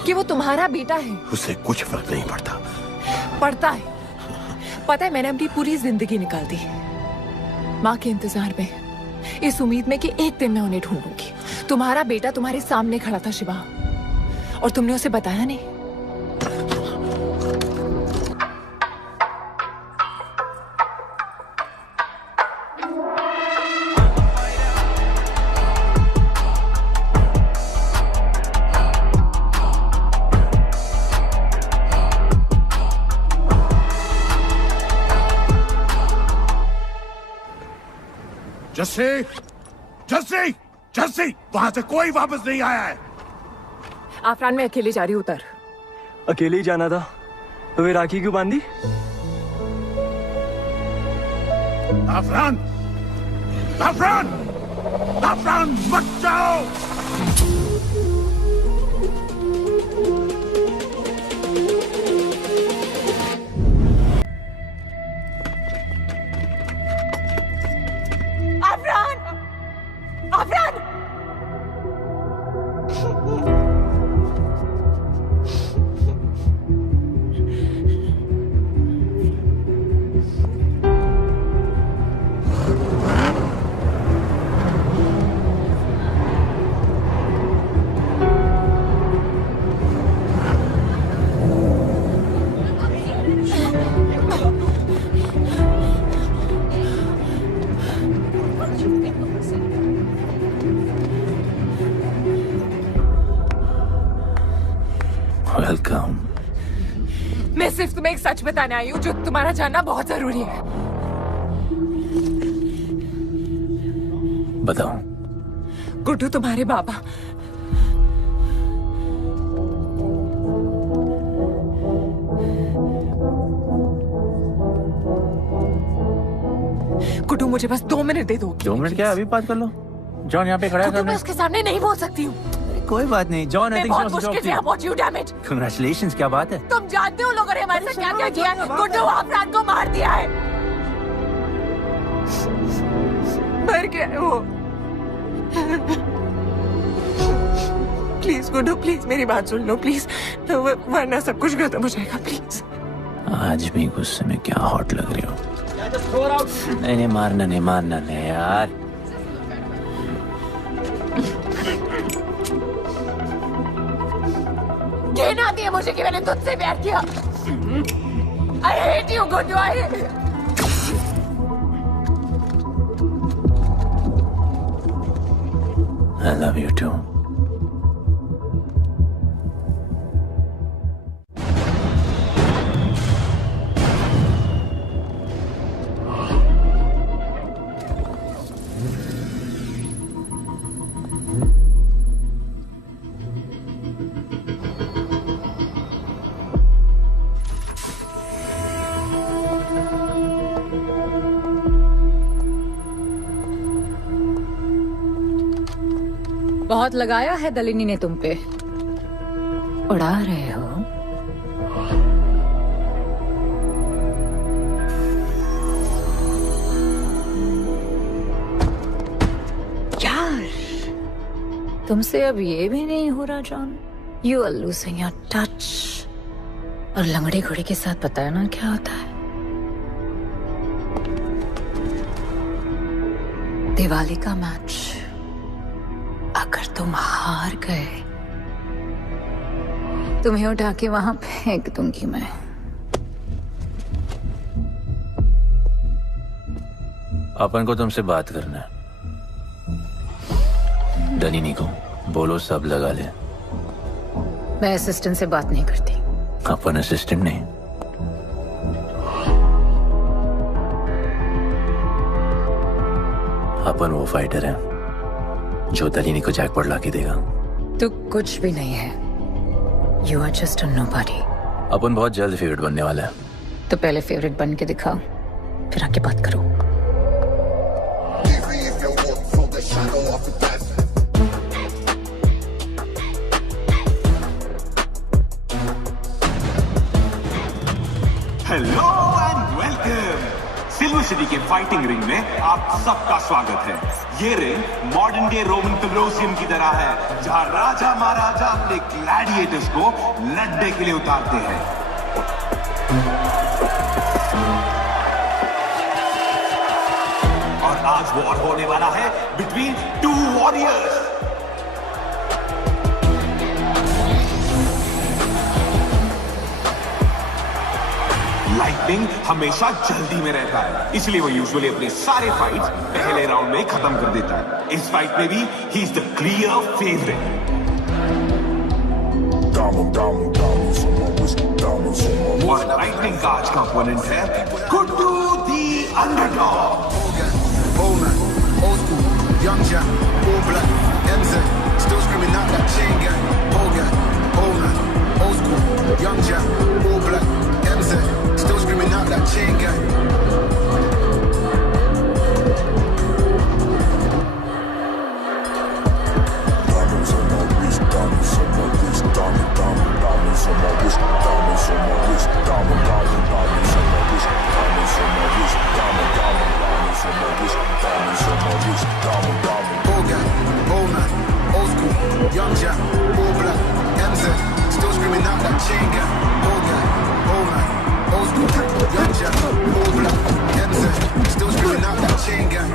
कि वो तुम्हारा बेटा है। उसे कुछ फर्क नहीं पड़ता। पड़ता है। पता है, मैंने अपनी पूरी जिंदगी निकाल दी माँ के इंतजार में, इस उम्मीद में कि एक दिन मैं उन्हें ढूंढूंगी। तुम्हारा बेटा तुम्हारे सामने खड़ा था शिवा, और तुमने उसे बताया नहीं। जस्सी, जस्सी, जस्सी, वहां से कोई वापस नहीं आया है। आफरान, मैं अकेले जा रही हूँ। उतर। अकेले ही जाना था तो वे राखी क्यों बांधी? आफरान, आफरान, आफरान, मत जाओ। वेलकम। मैं सिर्फ तुम्हें एक सच बताने आई हूँ जो तुम्हारा जानना बहुत जरूरी है। बताओ। गुड्डू तुम्हारे बाबा गुड्डू, मुझे बस 2 मिनट दे दो। 2 मिनट क्या, अभी बात कर लो। जॉन यहाँ पे खड़ा है। मैं उसके सामने नहीं बोल सकती हूँ। कोई बात नहीं जॉन, मैं बहुत मुश्किल से पहुंची हूँ। Damn it. कांग्रेचुलेशंस, क्या बात है? तुम जानते हो लोगों ने हमारे साथ क्या क्या किया है? गुड्डू आफरान को मार दिया है। मर गया है वो। प्लीज गुड्डू, प्लीज मेरी बात सुन लो प्लीज, वरना सब कुछ खत्म हो जाएगा। प्लीज। आज भी गुस्से में क्या हॉट लग रही हो। नहीं, मारना नहीं यार। घिन आती है मुझे कि मैंने तुझसे प्यार किया। I hate you, Guddu. I love you too. बहुत लगाया है दलिनी ने तुम पे। उड़ा रहे हो। यार, तुमसे अब ये भी नहीं हो रहा John. You are losing your touch. और लंगड़ी घोड़ी के साथ पता है ना क्या होता है? दिवाली का मैच अगर तुम हार गए, तुम्हें उठा के वहां फेंक दूंगी मैं। अपन को तुमसे बात करना है। दलिनी को बोलो सब लगा ले। मैं असिस्टेंट से बात नहीं करती। अपन असिस्टेंट नहीं, अपन वो फाइटर है जो दलिनी को जैकपॉट लाके देगा। तू कुछ भी नहीं है। You are just a nobody. अपन बहुत जल्द फेवरेट बनने वाला है। तो पहले फेवरेट बन के दिखाओ, फिर आके बात करो। Hello and welcome. Silver city के फाइटिंग रिंग में आप सबका स्वागत है। ये ring modern day Roman Colosseum की तरह है, जहां राजा महाराजा अपने ग्लैडिएटर्स को लड़ने के लिए उतारते हैं। और आज वॉर होने वाला है बिटवीन टू वॉरियर्स। लाइटनिंग हमेशा जल्दी में रहता है, इसलिए वो यूजुअली अपने सारे फाइट्स पहले राउंड में खत्म कर देता है। इस फाइट में भी he is the clear favourite. और लाइटनिंग का आज का ओपोनेंट है गुड्डू दी underdog. Young Jack, all black, MZ, still screaming out that chain gang. Old man, old school. Young Jack, all black, MZ, still screaming out that chain gang. Diamonds on my wrist, diamonds on my wrist, diamonds on my wrist, diamonds on my wrist, diamonds on my wrist, diamonds on my wrist, diamonds on my wrist, diamonds on my wrist, diamond. Old guy, old man, old school, young Jack, all black, MZ, still screaming out that chain gang. Old guy, old man, old school, young Jack, all black, MZ, still screaming out that chain gang.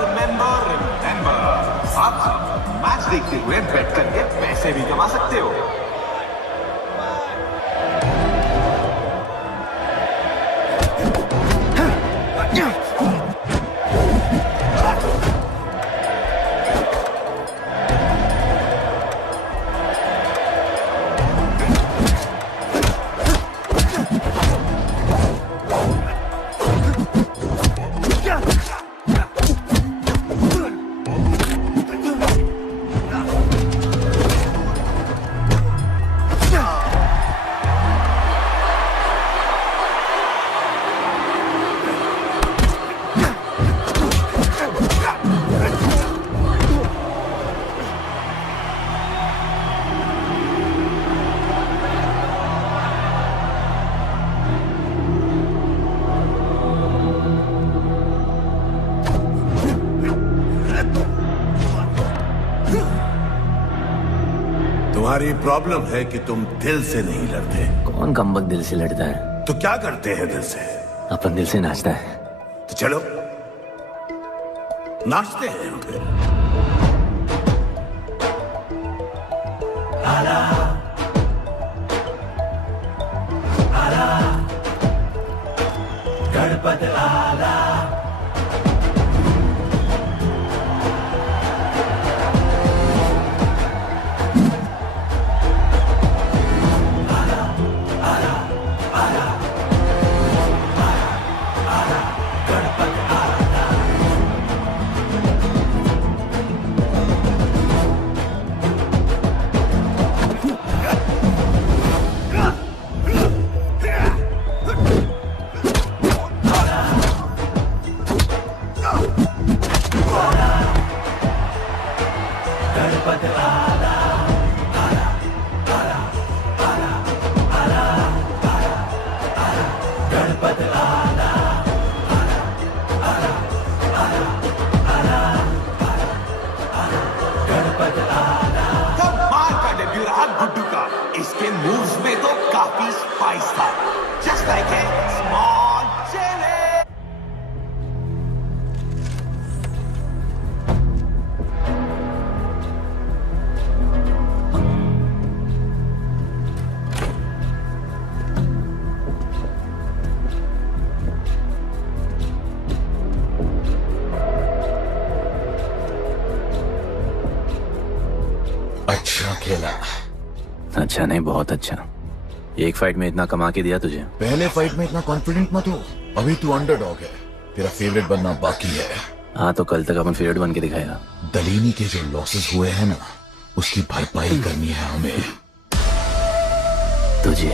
Remember, अब match देखते हुए बेट करके पैसे भी कमा सकते हो। तुम्हारी प्रॉब्लम है कि तुम दिल से नहीं लड़ते। कौन कमबख्त दिल से लड़ता है? तो क्या करते हैं दिल से? अपन दिल से नाचता है। तो चलो नाचते हैं हम फिर। गणपत आला गुड्डू का इसके मूव्स में तो काफी स्पाइस था। Just like a small chilli. अच्छा खेला। अच्छा नहीं, बहुत अच्छा। एक फाइट में इतना कमा के दिया तुझे। पहले फाइट में इतना कॉन्फिडेंट मत हो, अभी तू अंडरडॉग है, तेरा फेवरेट बनना बाकी है। हाँ तो कल तक अपन फेवरेट बन के दिखाएगा। दलीनी के जो लॉसेस हुए हैं ना, उसकी भरपाई करनी है हमें। तुझे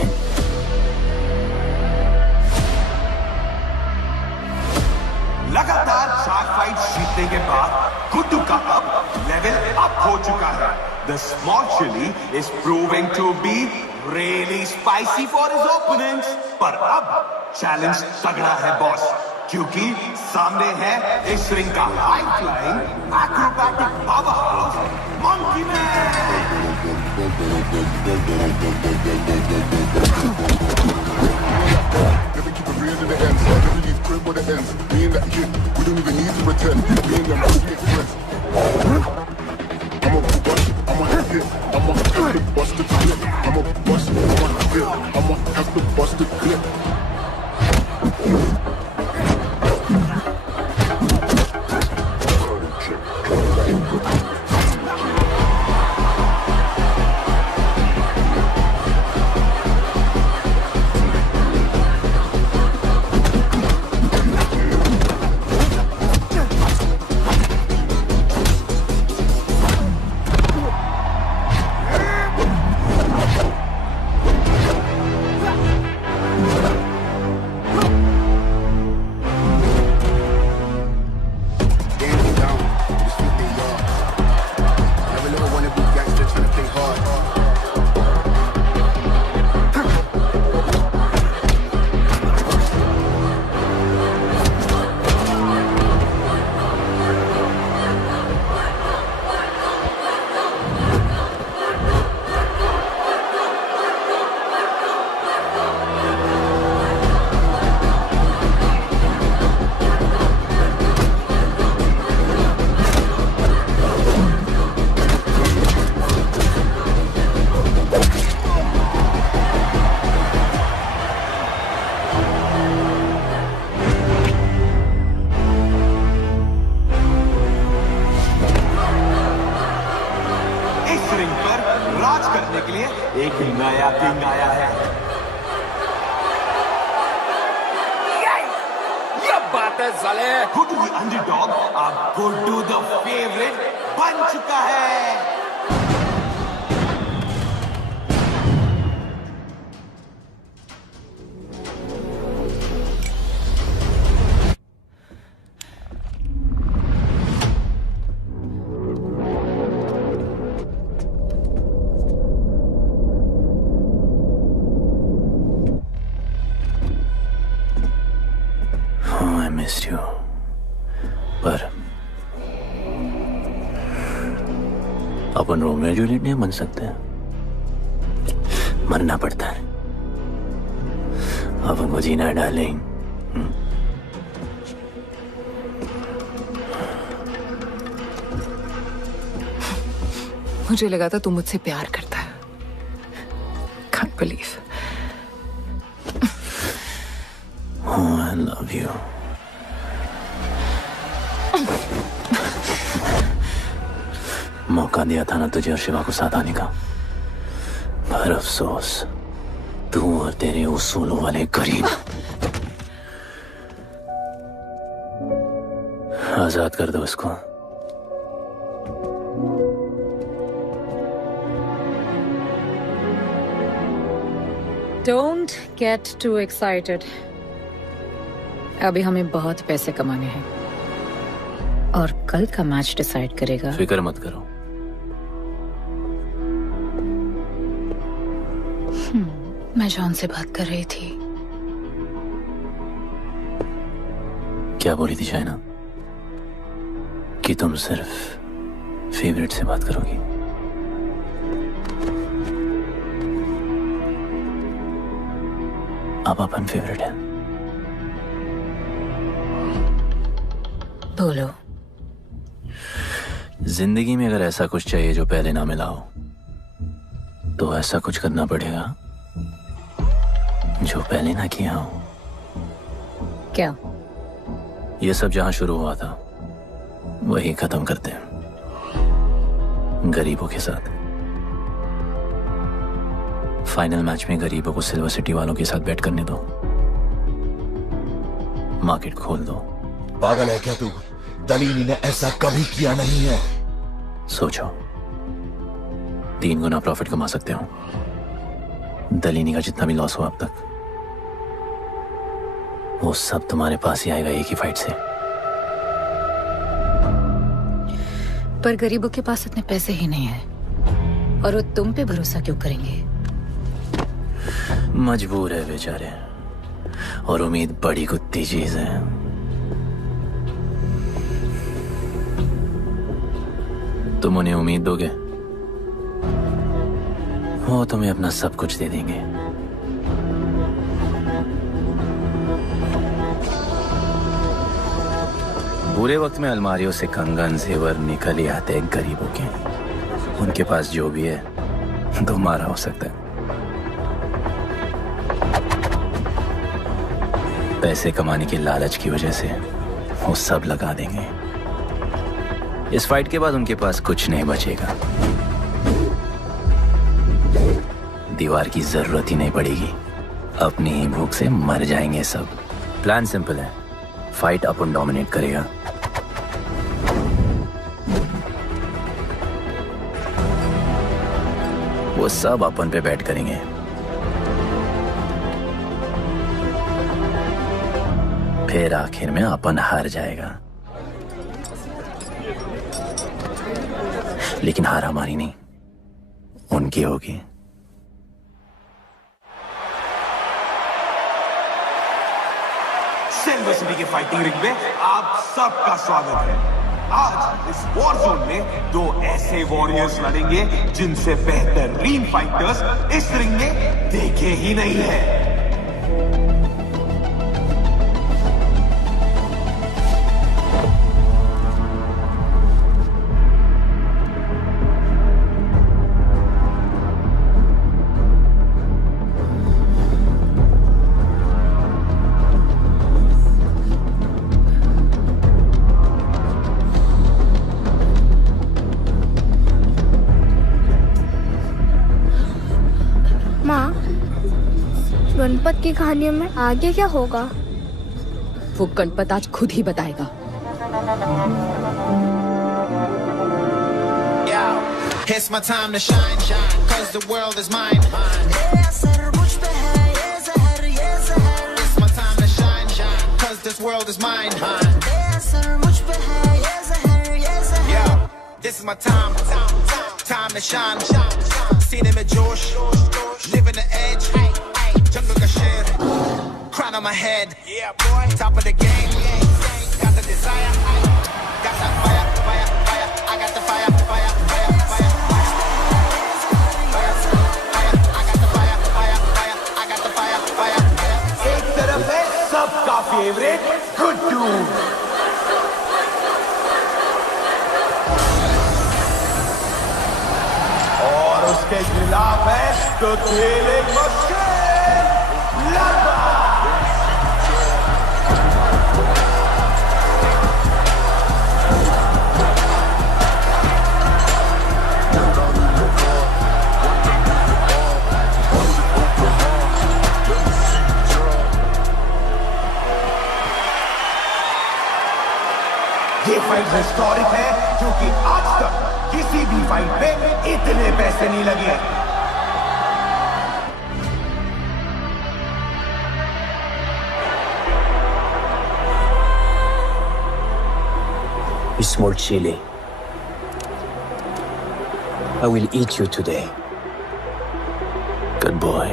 लगातार 4 फाइट जीतने के बाद गुड्डू का अब लेवल अप हो चुका है। The small chili is proving to be really spicy for his opponents. पर अब challenge तगड़ा है बॉस, क्योंकि सामने है इस रिंग का high flying acrobatic powerhouse Monkey Man. Never keep it real to the end. Never leave crib where the ends. Me and that kid, we don't even need to pretend. Me and them don't make friends. I'ma hit. I'ma have to bust the clip. I'ma have to bust the clip. Upon Romeo Juliet नहीं बन सकते, मरना पड़ता है। अपन को जीना है darling. मुझे लगा था तू मुझसे प्यार करता है। Can't believe. Oh, I love you. मौका दिया था ना तुझे और शिवा को साथ आने का, पर अफसोस तू और तेरे उसूलों वाले गरीब। आजाद कर दो इसको। Don't get too excited. अभी हमें बहुत पैसे कमाने हैं और कल का मैच डिसाइड करेगा। फिक्र मत करो। मैं जॉन से बात कर रही थी। क्या बोली थी शाइना? कि तुम सिर्फ फेवरेट से बात करोगी। अब अपन फेवरेट है। बोलो। जिंदगी में अगर ऐसा कुछ चाहिए जो पहले ना मिला हो, तो ऐसा कुछ करना पड़ेगा जो पहले ना किया हो। क्या? ये सब जहां शुरू हुआ था वही खत्म करते हैं, गरीबों के साथ। फाइनल मैच में गरीबों को सिल्वर सिटी वालों के साथ बैट करने दो, मार्केट खोल दो। पागल है क्या तू? दलीनी ने ऐसा कभी किया नहीं है। सोचो, 3 गुना प्रॉफिट कमा सकते हो। दलीनी का जितना भी लॉस हुआ अब तक, वो सब तुम्हारे पास ही आएगा एक ही फाइट से। पर गरीबों के पास इतने पैसे ही नहीं है। और वो तुम पे भरोसा क्यों करेंगे? मजबूर है बेचारे, और उम्मीद बड़ी कुत्ती चीज है। तुम उन्हें उम्मीद दोगे, वो तुम्हें अपना सब कुछ दे देंगे। बुरे वक्त में अलमारियों से कंगन जेवर निकल ही आते हैं गरीबों के। उनके पास जो भी है तुम्हारा हो सकता है। पैसे कमाने की लालच की वजह से वो सब लगा देंगे। इस फाइट के बाद उनके पास कुछ नहीं बचेगा। दीवार की जरूरत ही नहीं पड़ेगी, अपनी ही भूख से मर जाएंगे सब। प्लान सिंपल है, फाइट अपन डोमिनेट करेगा। वो सब अपन पे बैट करेंगे। फिर आखिर में अपन हार जाएगा, लेकिन हार हमारी नहीं, उनकी होगी। सिल्वर सिटी के फाइटिंग रिंग में आप सबका स्वागत है। आज इस वॉर जोन में दो ऐसे वॉरियर्स लड़ेंगे जिनसे बेहतरीन फाइटर्स इस रिंग में देखे ही नहीं है। गणपत की कहानियों में आगे क्या होगा? वो गणपत आज खुद ही बताएगा। It's my time to shine, shine, 'cause the world is mine. It's my time to shine, shine, 'cause this world is mine. Yo, this is my time, time to shine. Seen में जोश, living the edge. Jungle ka sher, crown on my head. Yeah, boy, top of the game. Got the desire, got that fire, fire, fire. I got the fire, fire, fire, fire. I got the fire, fire, fire. I got the fire, fire. एक तरफ है सबका favourite Guddu, और उसके खिलाफ है तो खेले मशहूर लाबा। ये फाइट हिस्टोरिक है क्योंकि आज तक किसी भी फाइट में इतने पैसे नहीं लगे। Small chili. I will eat you today. Good boy.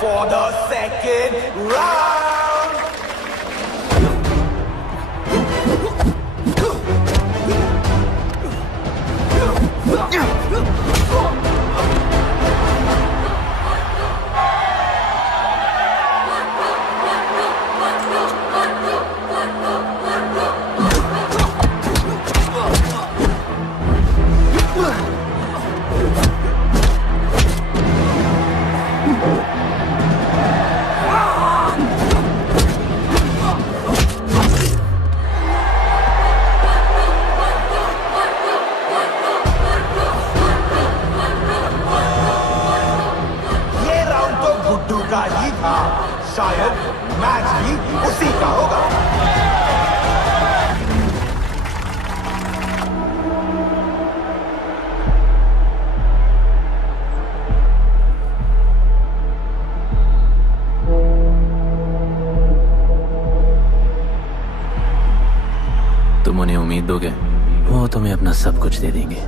For the second round. का ही था, शायद मैच भी उसी का होगा। तुम उन्हें उम्मीद दोगे, वो तुम्हें अपना सब कुछ दे देंगे।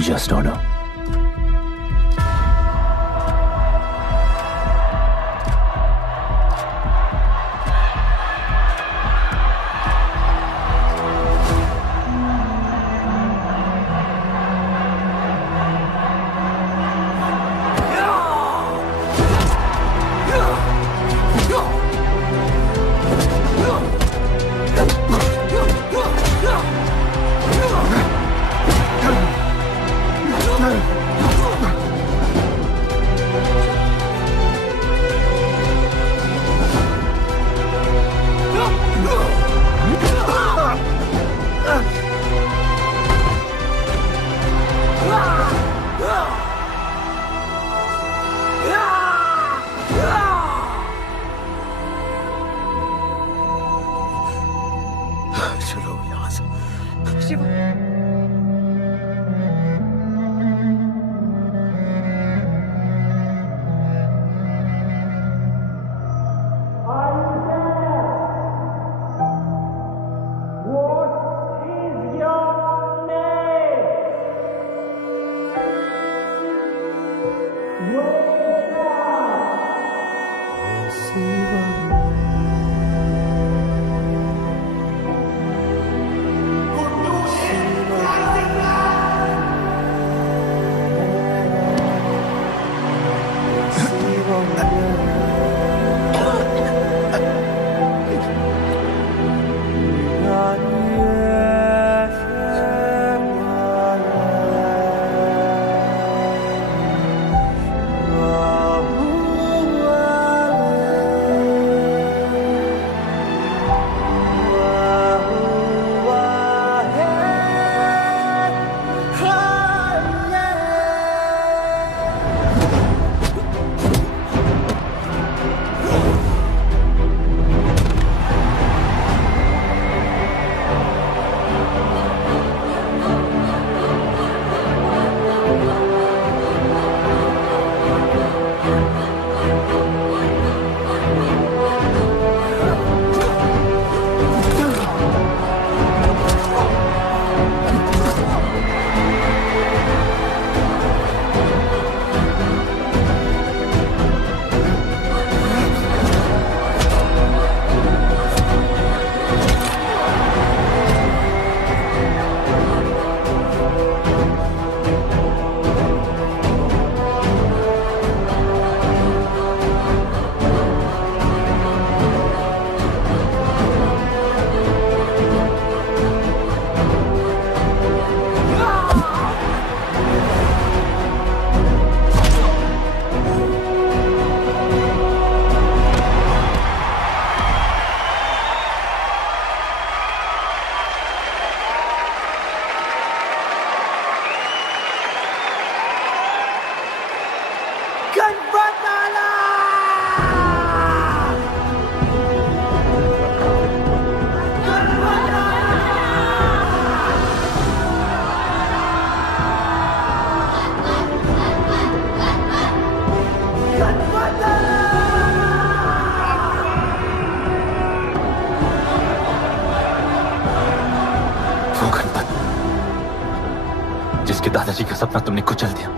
Just don't know. चलो यहाँ से। शिवा, वो गणपत जिसके दादाजी का सपना तुमने कुचल दिया।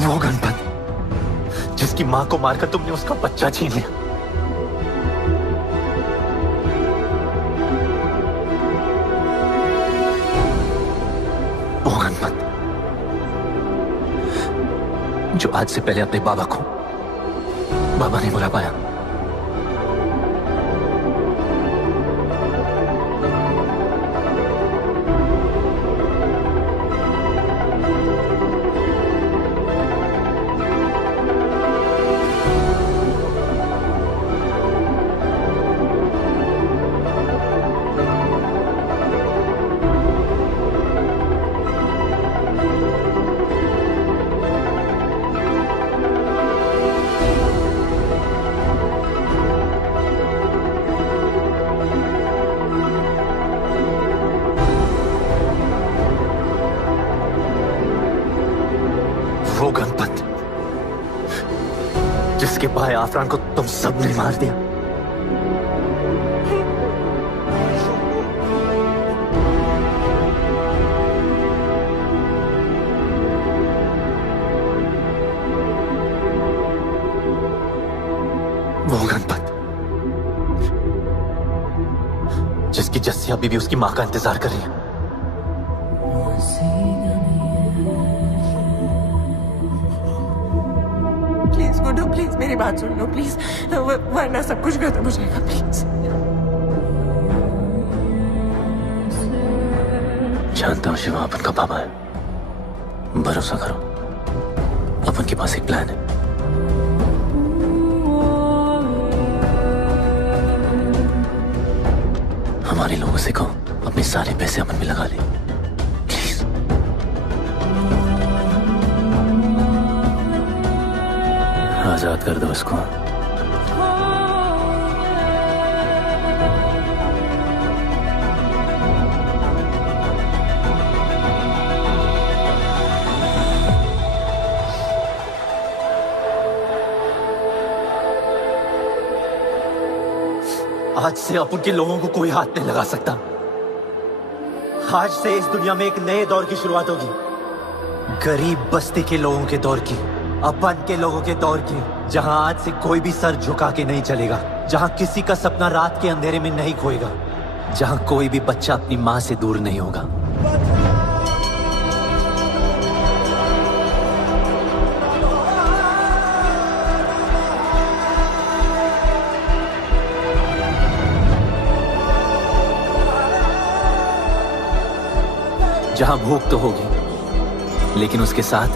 वो गणपत जिसकी मां को मारकर तुमने उसका बच्चा छीन लिया। वो गणपत जो आज से पहले अपने बाबा को बाबा नहीं बुला पाया। वो गणपत जिसके भाई आफरान को तुम सबने मार दिया। वो गणपत जिसकी जस्सी अभी भी उसकी मां का इंतजार कर रही है। प्लीज गुड्डू, प्लीज मेरी बात सुन लो प्लीज, वरना सब कुछ खत्म हो जाएगा प्लीज। जानता हूं शिवा अपन का पापा है, भरोसा करो अपन के पास एक प्लान है। हमारे लोगों से कहो अपने सारे पैसे अमन में लगा ले प्लीज। आजाद कर दो उसको। आज से अपन के लोगों को कोई हाथ नहीं लगा सकता। आज से इस दुनिया में एक नए दौर की शुरुआत होगी, गरीब बस्ती के लोगों के दौर की, अपन के लोगों के दौर की, जहां आज से कोई भी सर झुका के नहीं चलेगा, जहां किसी का सपना रात के अंधेरे में नहीं खोएगा, जहां कोई भी बच्चा अपनी मां से दूर नहीं होगा। जहां भूख तो होगी लेकिन उसके साथ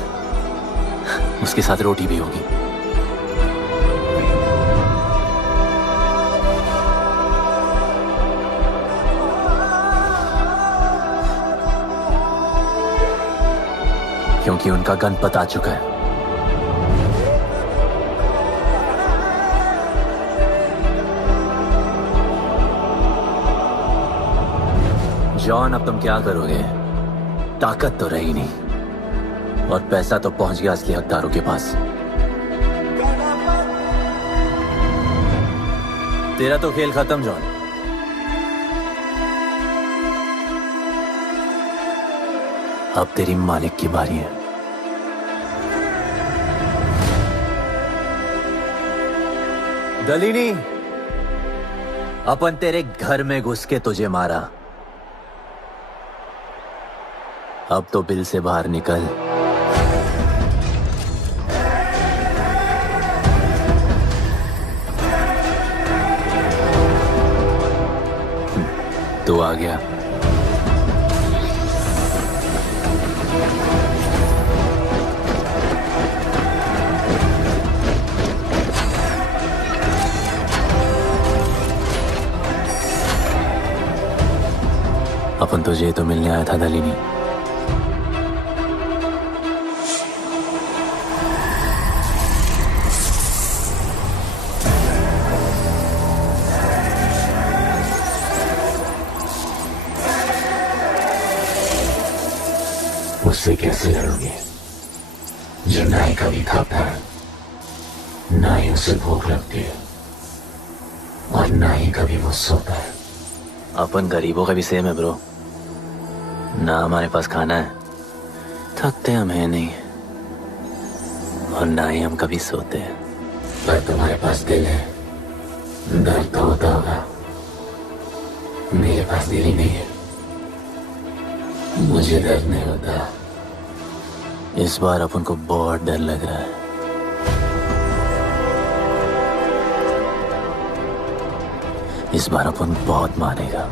रोटी भी होगी। क्योंकि उनका गणपत आ चुका है। जॉन, अब तुम क्या करोगे? ताकत तो रही नहीं और पैसा तो पहुंच गया असली हकदारों के पास। तेरा तो खेल खत्म जॉन। अब तेरी मालिक की बारी है। गलीनी, अपन तेरे घर में घुस के तुझे मारा, अब तो बिल से बाहर निकल। तू आ गया। अपन तुझे तो मिलने आया था दलीनी। उससे कैसे लड़ोगे जो ना ही कभी खाता है, ना ही उसे भूख लगती है और ना ही कभी वो सोता है। अपन गरीबों का भी सेम है ब्रो, ना हमारे पास खाना है, थकते हम है नहीं, और ना ही हम कभी सोते हैं। पर तुम्हारे पास दिल है, दर्द तो होता होगा। मेरे पास दिल ही नहीं है, मुझे दर्द नहीं होता। इस बार अपन को बहुत डर लग रहा है। इस बार अपन बहुत मानेगा।